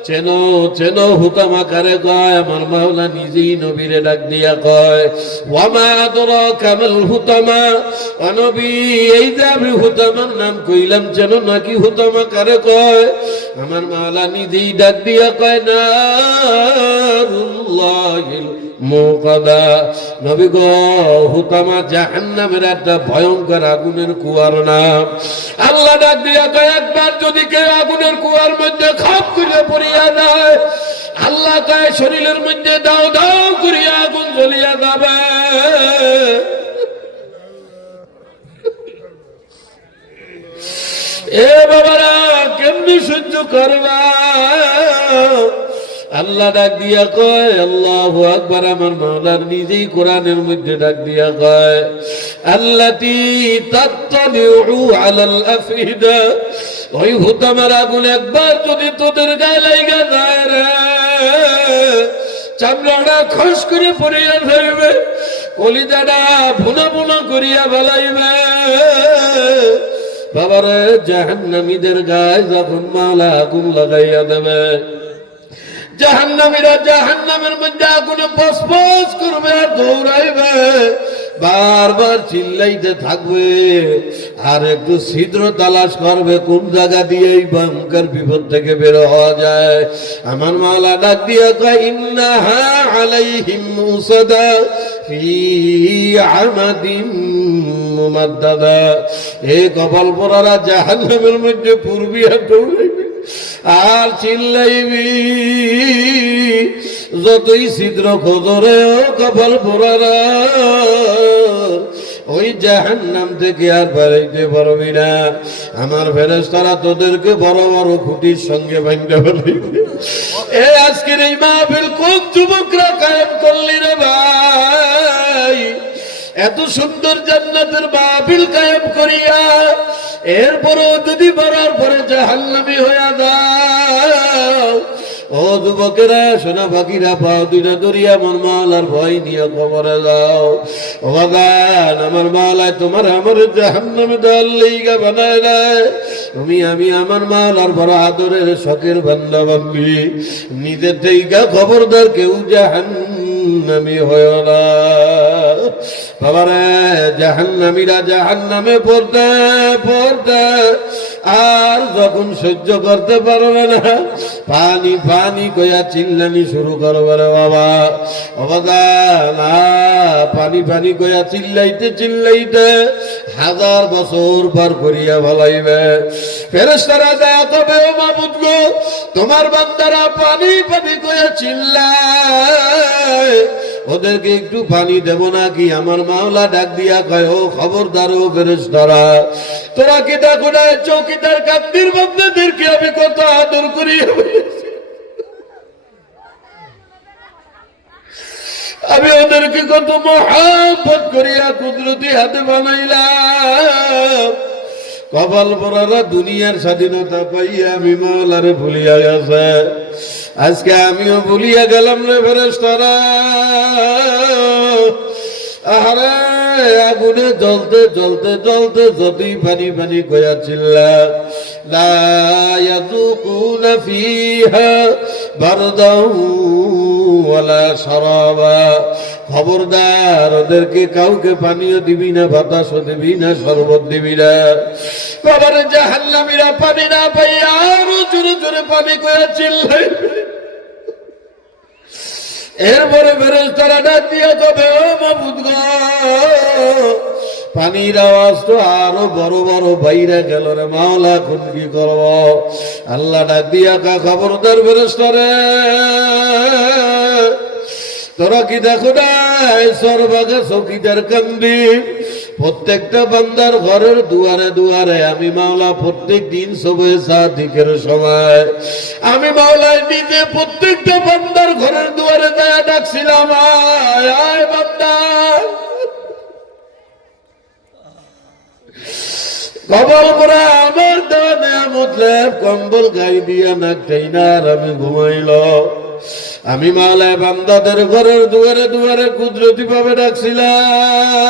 চেনো চেনো হুতামা কারে কয়? আমার মাওলা নিজেই নবীরে ডাক দিয়া কয়, ওয়ামা আদরাকা মাল হুতামা। ও নবী, এই যে আমি হুতামার নাম কইলাম, চেনো নাকি হুতামা কারে কয়? আমার মাওলা নিজেই ডাক দিয়া কয়, নারুল্লাহিল মুকাদা। নবী গো, হুতামা জাহান্নামের একটা ভয়ঙ্কর আগুনের কুয়ার নাম। আল্লাহ ডাক দিয়া কয়, একবার যদি কেউ আগুনের কুয়ার মধ্যে খাপ করে পড়িয়া যায়, আল্লাহ কয় শরীরের মধ্যে দাও দাও করিয়া আগুন জ্বলিয়া যাবে। এ বাবারা কেমনি সহ্য করবা? আল্লাহ ডাক দিয়া কয় আল্লাহু আকবার। আমার মাওলার নিজেই কোরআনের মধ্যে ডাক দিয়া কয় আল্লাতী তাত্তালিউ আলাল আফিদা, ওই হুতামার আগুন একবার যদি তোদের গায়ে লাগা যায় রে, চামড়াটা খস করে পড়িয়া ফেলবে, কলিজাটা ভুনা ভুনা করিয়া ফেলাইবে। বাবারে জাহান্নামীদের গায়ে যখন মাওলা আগুন লাগাইয়া দেবে, জাহান্নামীরা জাহান্নামের মধ্যে আগুনে ফসফস করবে, দৌড়াইবে, বারবার চিল্লাইতে থাকবে, আর একটু ছিদ্র তালাশ করবে কোন জায়গা দিয়ে এই ভয়ঙ্কর বিপদ থেকে বের হওয়া যায়। আমার মাওলা ডাক দিয়া কয় ইন্নাহা আলাইহিম মুসাদা ফি আমাদিন মুমাদ্দাদা। এই কপাল পোড়ারা জাহান্নামের মধ্যে পূর্বিয়া দৌড়াইবে আর চিল্লাইবি, যতই ছিদ্র খোঁজরে ও কপাল পোড়ারা, ওই জাহান্নাম থেকে আর বেরাইতে পারবি না। আমার ফেরেশতারা তোদেরকে বড় বড় খুঁটির সঙ্গে বাঁধতে পারবি। এ আজকের এই মাহফিল কোন যুবকরা কায়েম করলি রে ভাই? এত সুন্দর জান্নাতের মাহফিল কায়েম করিয়া এরপরও যদি মরার পরে জাহান্নামী হইয়া যাও, ও যুবকেরা সোনা পাখিরা পাও দুইটা দরিয়া আমার মাওলার ভয় নিয়ে কবরে যাও। ও বাগান আমার মাওলায় তোমার আমার জাহান্নামে দেওয়ার লাইগা বানায় নাই। আমি আমার মাওলার বড় আদরের শখের বান্দা বান্দি, নিজের থেকে খবরদার কেউ জাহান্নামী হয় না। বাবারে জাহান্নামীরা জাহান্নামে পড়তে পড়তে আর যখন সহ্য করতে পারবে না, পানি পানি কইয়া চিল্লানি শুরু করবে রে বাবা। অবদান পানি পানি কইয়া চিল্লাইতে চিল্লাইতে 1000 বছর পার করিয়া ভালাইবে। ফেরেশতারা দয়া তবে ও মাবুদ গো, তোমার বান্দারা পানি পানি কইয়া চিল্লায়, ওদেরকে একটু পানি দেব নাকি? আমার মাওলা ডাক দিয়া কয় ও খবরদার ও ফেরেশতারা, তোরা কি দেখো না চৌকিদার কান্দির বান্দাদেরকে আমি কত আদর করি, আমি ওদেরকে কত মহব্বত করিয়া কুদরতি হাতে বানাইলাম। কপাল পরারা দুনিয়ার স্বাধীনতা পাইয়া আমি মাওলারে ভুলিয়া গেছে। আজকে আমিও ভুলিয়া গেলাম রে ফেরেশতারা। আহারে আগুনে জ্বলতে জ্বলতে জ্বলতে যতই পানি পানি কয়া চিল্লা, লা ইয়াযুকুনা ফিহা বারদাও ওয়ালা শারাবা। খবরদার ওদেরকে কাউকে পানিও দিবি না, বাতাসও দিবি না, শরবত দিবি না। বাবার জাহান্নামীরা পানি না পাইয়া আরো জোরে জোরে পানি কয়া চিল্লাই। এরপরে ফেরেশতারা ডাক দিয়া কবে ও মাবুদ গো, পানির আওয়াজ তো আরো বড় বড় বাইরে গেল রে মাওলা, কোন কি করব? আল্লাহ ডাক দিয়া কা খবরদার ফেরেশতারা, তোরা কি দেখো না সরবাগে চৌকিদার কান্দি, প্রত্যেকটা বান্দার ঘরের দুয়ারে দুয়ারে আমি মাওলা প্রত্যেক দিন সবে সাদিকের সময় আমি মাওলায় নিজে প্রত্যেকটা বান্দার ঘরের দুয়ারে যায় ডাকছিলাম, আয় আয় বান্দা। কবল করে আমার দেওয়া নেয়ামত কম্বল গাই দিয়া নাকটাই না আর আমি ঘুমাইল। আমি মাওলায় বান্দাদের ঘরের দুয়ারে দুয়ারে কুদরতি ভাবে ডাকছিলাম,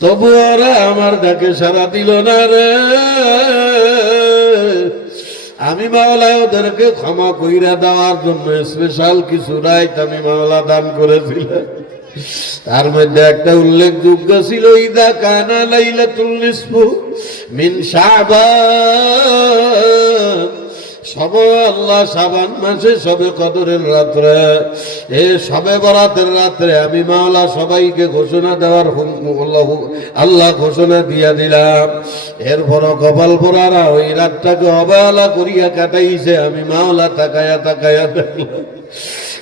তবু ওরা আমার ডাকে সারা দিল না রে। আমি মাওলায় ওদেরকে ক্ষমা কইরা দেওয়ার জন্য স্পেশাল কিছু রাইত আমি মাওলা দান করেছিলাম। তার মধ্যে একটা উল্লেখযোগ্য ছিল ইদা কানা লাইলাতুল নিসফু মিন শাবান, সবে আল্লাহ শাবান মাসে সবে কদরের রাত্রে, এ সবে বরাতের রাত্রে আমি মাওলা সবাইকে ঘোষণা দেওয়ার আল্লাহ ঘোষণা দিয়া দিলাম। এরপর কপাল পরারা ওই রাতটাকে অবহেলা করিয়া কাটাইছে, আমি মাওলা তাকায়া তাকায়া দেখলাম।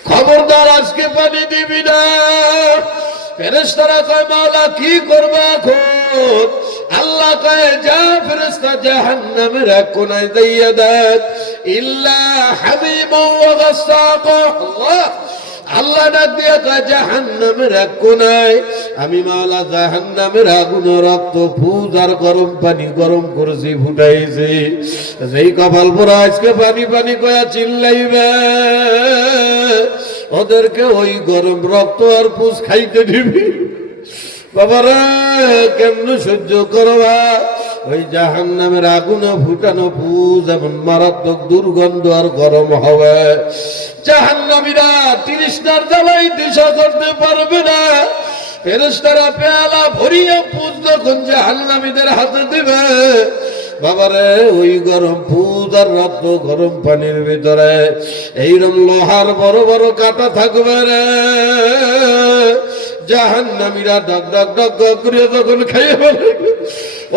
খবরদার আজকে পানি দিবি না। ফেরেশতারা কয় মাওলা কি করবে এখন? আল্লাহ কয় যা ফেরেশতা জাহান্নামের এক কোণায় দিয়ে দেখ, ইল্লা হামিমা ওয়া গাসসাকা। আল্লাহ ডাক দিয়ে কয় জাহান্নামের এক কোণায় আমি মাওলা জাহান্নামের আগুন রক্ত ফুজ আর গরম পানি গরম করেছি ফুটাইছি। যেই কপাল পোড়া আজকে পানি পানি কয়া চিল্লাইবে, ওদেরকে ওই গরম রক্ত আর পুষ খাইতে দিবি। বাবারা কেমন সহ্য করবা? ওই জাহান্নামের আগুনে ফুটানো পুষ এমন মারাত্মক দুর্গন্ধ আর গরম হবে, জাহান্নামীরা তৃষ্ণার জ্বালাই দিশা করতে পারবে না। ফেরেশতারা পেয়ালা ভরিয়ে পুষ যখন জাহান্নামীদের হাতে দিবে, বাবারে ওই গরম পুজ আর রক্ত গরম পানির ভিতরে এইরকম লোহার বড় বড় কাঁটা থাকবে রে। জাহান্নামীরা ডক ডক ডক করে যখন খাইয়ে ফেলে,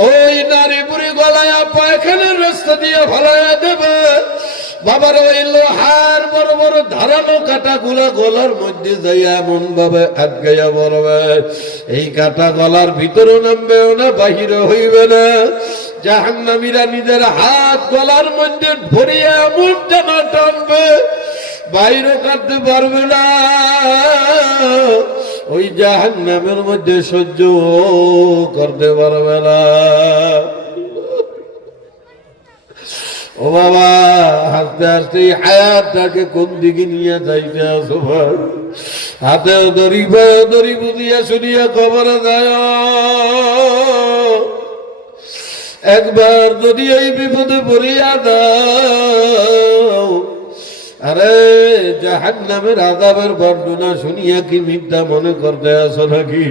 ওই নারী বুড়ি গলায়া পায়খানার রাস্তা দিয়ে ফলাইয়া দেবে। বাবার ওই লোহার বড় বড় ধারালো কাঁটা গুলা গলার মধ্যে যাইয়া এমন ভাবে আটকাইয়া পড়বে, এই কাঁটা গলার ভিতরে নামবেও না, বাহিরে হইবে না। জাহান্নামীরা নিজের হাত গলার মধ্যে ভরিয়া এমন টানা টানবে, বাইরে কাটতে পারবে না। ওই জাহান্নামের মধ্যে সহ্য করতে পারবে না। ও বাবা, হাসতে হাসতে হায়াতটাকে কোন দিকে নিয়ে যাইতে আসো ভাই? হাতে দড়ি দড়ি বুঝিয়া শুনিয়া খবর যায়, একবার যদি এই বিপদে পড়িয়া দাও, আরে জাহান্নামের আযাবের বর্ণনা শুনিয়া কি মিথ্যা মনে করতে আসো নাকি?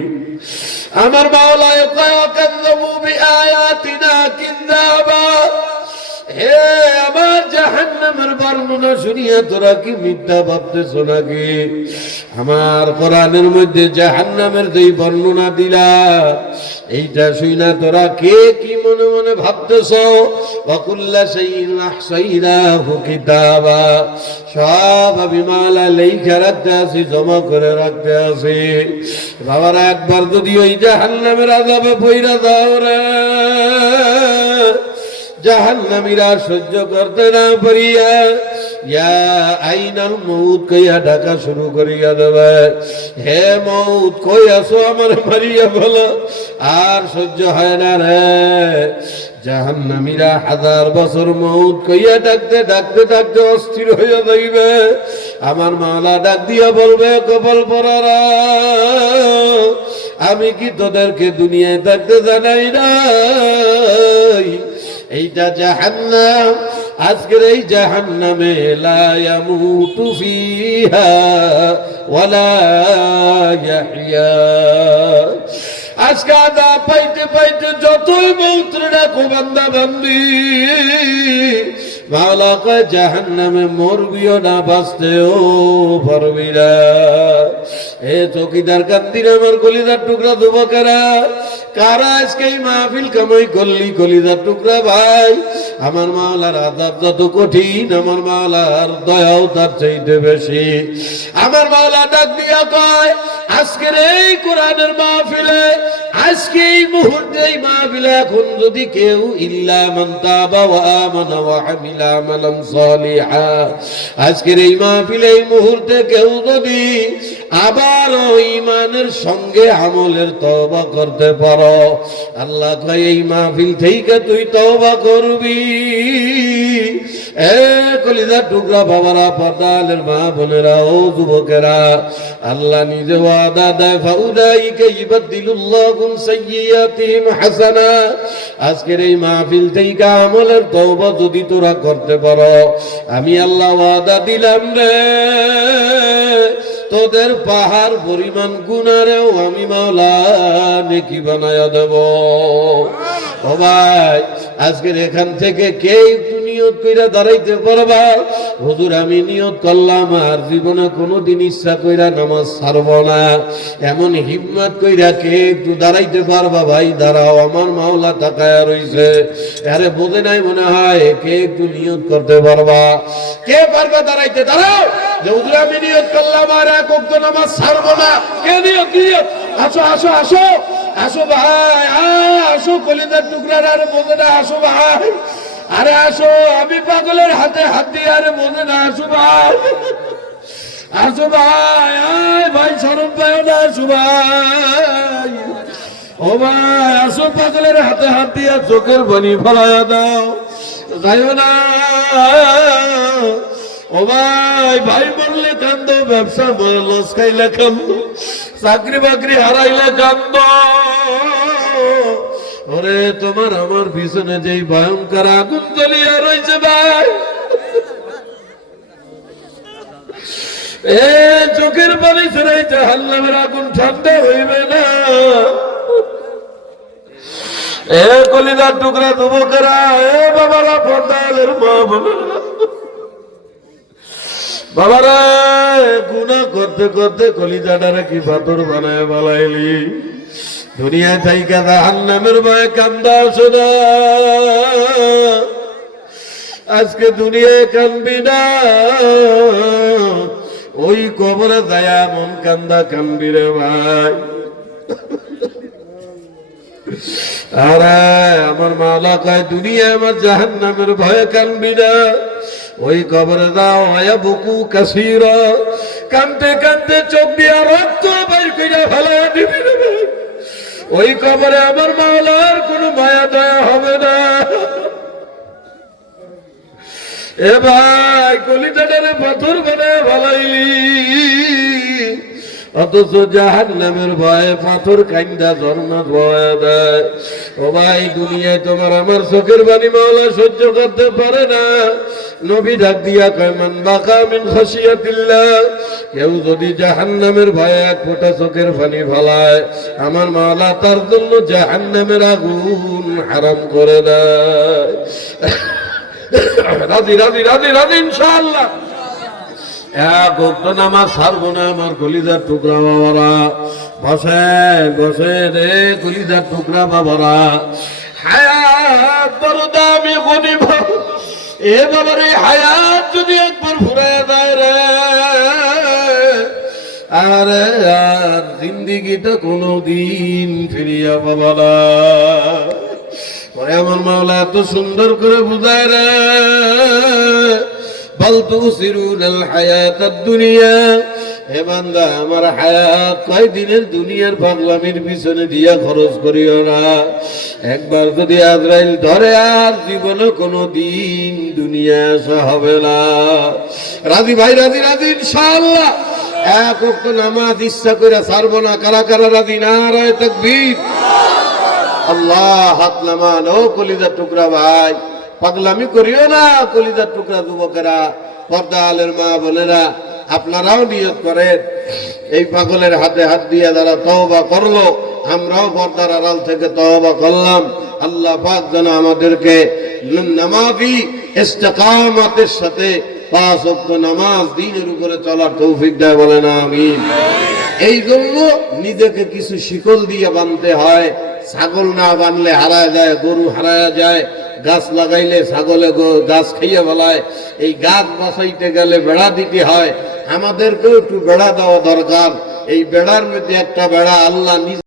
আমার মাওলা কয় কাযযাবু বিআয়াতিনা কিযাবা, হে আমার জাহান্নামের বর্ণনা শুনিয়া তোরা কি মিথ্যা ভাবতেছ নাকি? আমার কোরআনের মধ্যে জাহান্নামের যেই বর্ণনা দিলা, এইটা শুইনা তোরা কে কি মনে মনে ভাবতেছ? ওয়াকুল্লা শাইইন আহসাইনাহু কিতাবা, সব আমি মাওলা লেখা রাখতে আছি, জমা করে রাখতে আছি। বাবারা একবার যদি ওই জাহান্নামের আযাবে পইরা যাও রে, জাহান্নামীরা সহ্য করতে না পারিয়া ইয়া আইনাল মউত কইয়া ডাকা শুরু করিয়া দেবে, হে মউত কই আছো, আমার মারিয়া বলো। আর সহ্য হয় না রে, জাহান্নামীরা হাজার বছর মউত কইয়া ডাকতে ডাকতে ডাকতে অস্থির হইয়া যাইবে। আমার মাওলা ডাক দিয়া বলবে, কপাল পরারা, আমি কি তোদেরকে দুনিয়ায় থাকতে জানাই নাই? এইটা জাহান্নাম, আজকের এই জাহান্নামে লা ইয়ামুতু ফিহা ওয়ালা ইয়াহইয়া। আজকে আযাব পাইতে পাইতে যতই মৌতের ডাকো বান্দা বান্দি, মাওলা কয় জাহান্নামে মরবিও না, বাঁচতেও পারবি না। এ চৌকিদার কান্দির আমার কলিজার টুকরা যুবকেরা, কারা আজকে এই মাহফিল কামাই করলি কলিজার টুকরা ভাই? আমার মাওলার আযাব যত কঠিন, আমার মাওলার দয়াও তার চাইতে বেশি। আমার মাওলা ডাক দিয়া কয়, আজকের এই কোরআনের মাহফিলে, আজকে এই মুহূর্তে এই মাহফিলে এখন যদি কেউ ইল্লা মান তাবা ওয়া আমানা ওয়া আমিলা আমালান সালিহা, আজকের এই মাহফিলে এই মুহূর্তে কেউ যদি আবার ঈমানের সঙ্গে আমলের তওবা করতে পারো, আল্লাহ কয় এই মাহফিল থেকে তুই তওবা করবি। এ কলিজার টুকরা বাবারা, পর্দালের মা বোনেরা, ও যুবকেরা, আল্লাহ নিজে ওয়াদা দেয়, ফাউলাইকা ইবাদদিলুল্লাহু সাইয়্যাতিহিম হাসানা। আজকের এই মাহফিল থেকে আমলের তওবা যদি তোরা করতে পারো, আমি আল্লাহ ওয়াদা দিলাম রে, তোদের পাহাড় পরিমাণ গুনারেও আমি মাওলা নেকি বানায়া দেব। ও ভাই, আজকের এখান থেকে কে একটু নিয়ত কইরা দাঁড়াইতে পারবা হুজুর আমি নিয়ত করলাম আর জীবনে কোনোদিন ইচ্ছা কইরা নামাজ ছাড়ব না, এমন হিম্মত কইরা কে একটু দাঁড়াইতে পারবা? ভাই দাঁড়াও, আমার মাওলা তাকায়া রইছে। আরে বোঝে নাই মনে হয়, কে একটু নিয়ত করতে পারবা? কে পারবা দাঁড়াইতে? দাঁড়াও, যে হুজুর আমি নিয়ত করলাম আর এক ওয়াক্ত নামাজ ছাড়ব না। কে নিয়ত? আসো আসো আসো আসো ভাই, আসো কলিজার টুকরার। আরে বোঝে না, আসো ভাই, আরে আসো, আমি পাগলের হাতে হাত দিয়ে। আরে বোঝে না, আসো ভাই, আসো ভাই, আয় ভাই শরম পায় না, আসো ভাই, ও ভাই আসো, পাগলের হাতে হাত দিয়া চোখের পানি ফলাইয়া দাও, যাইও না। ও ভাই, ভাই বললে কান্দ, ব্যবসা লস খাইলে কান্দ, চাকরি বাকরি হারাইলে কান্দ। ওরে তোমার আমার পিছনে যেই ভয়ঙ্কর আগুন জ্বলিয়া রয়েছে ভাই, এ চোখের পানি ছেড়ে জাহান্নামের আগুন ঠান্ডা হইবে না। এ কলিজার টুকরা যুবকেরা, এ বাবারা, পর্দালের মা বোনেরা, বাবারা, গুনাহ করতে করতে কলিজাটারে কি পাথর বানায় বালাইলি। দুনিয়ায় থাইকা জাহান্নামের ভয়ে কান্দা শোনা, আজকে দুনিয়ায় কানবি না, ওই কবরে যায়া মন কান্দা কানবি রে ভাই। আরে আমার মাওলা কয় দুনিয়ায় আমার জাহান্নামের ভয়ে কানবি না, ওই কবরে যাও আয়া বুকু কাসিরা, কানতে কানতে চোখ দিয়া রক্ত বের কইরা ফেলা দিবি রে ভাই। ওই কবরে আমার মাওলার কোনো মায়া দয়া হবে না। এ ভাই কলিজাটারে পাথর বানায় ভালাইলি, অথচ জাহান্নামের ভয়ে পাথর কাইন্দা ঝর্ণা বয়া দেয়। ও ভাই দুনিয়ায় তোমার আমার চোখের পানি মাওলা সহ্য করতে পারে না। নবী ডাক দিয়া কয় মান বাকা মিন খাশিয়াতিল্লাহ, কেউ যদি জাহান্নামের ভয়ে এক ফোঁটা চোখের পানি ফেলায়, আমার মাওলা তার জন্য জাহান্নামের আগুন হারাম করে দেয়। রাজি রাজি রাজি রাজি ইনশাআল্লাহ। এক ওয়াক্ত নামাজ ছাড়বো না আমার কলিজার টুকরা বাবারা, বসেন বসেন রে কলিজার টুকরা বাবারা। হায়াত বড় দামি গনিমত, এ বাবারে হায়াত যদি একবার ফুরায় যায় রে, আরে আর জিন্দিগিটা কোনোদিন ফিরিয়া পাবা না। আমার মাওলা এত সুন্দর করে বুঝায় রে, বল তুসিরুনাল হায়াতাদ দুনিয়া, হে বান্দা আমার হায়াত কয়দিনের দুনিয়ার পাগলামির পিছনে দিয়া খরচ করিও না। একবার যদি আজরাইল ধরে আর জীবনে কোনো দিন দুনিয়া আসা হবে না। রাজি ভাই, রাজি রাজি ইনশাআল্লাহ। এক ওয়াক্ত নামাজ ইচ্ছা করে ছাড়বো না। কারা কারা রাজি? নারায়ে তাকবীর। আল্লাহ হাত নামান। ও কলিজার টুকরা ভাই, পাগলামি করিও না। কলিজার টুকরা যুবকেরা, পর্দা আলের মা বোনেরা, আপনারাও নিয়ত করেন, এই পাগলের হাতে হাত দিয়ে যারা তওবা করলো, আমরাও পর্দার আড়াল থেকে তওবা করলাম। আল্লাহ পাক যেন আমাদেরকে নামাজি ইস্তেকামতের সাথে 5 ওয়াক্ত নামাজ দ্বীনের উপরে চলার তৌফিক দেয়, বলেন আমিন। এই জন্য নিজেকে কিছু শিকল দিয়ে বাঁধতে হয়। ছাগল না বানলে হারায় যায়, গরু হারায় যায়, গাছ লাগাইলে ছাগলে গাছ খাইয়ে ফেলায়। এই গাছ বাঁচাইতে গেলে বেড়া দিতে হয়। আমাদেরকেও একটু বেড়া দেওয়া দরকার। এই বেড়ার মধ্যে একটা বেড়া আল্লাহ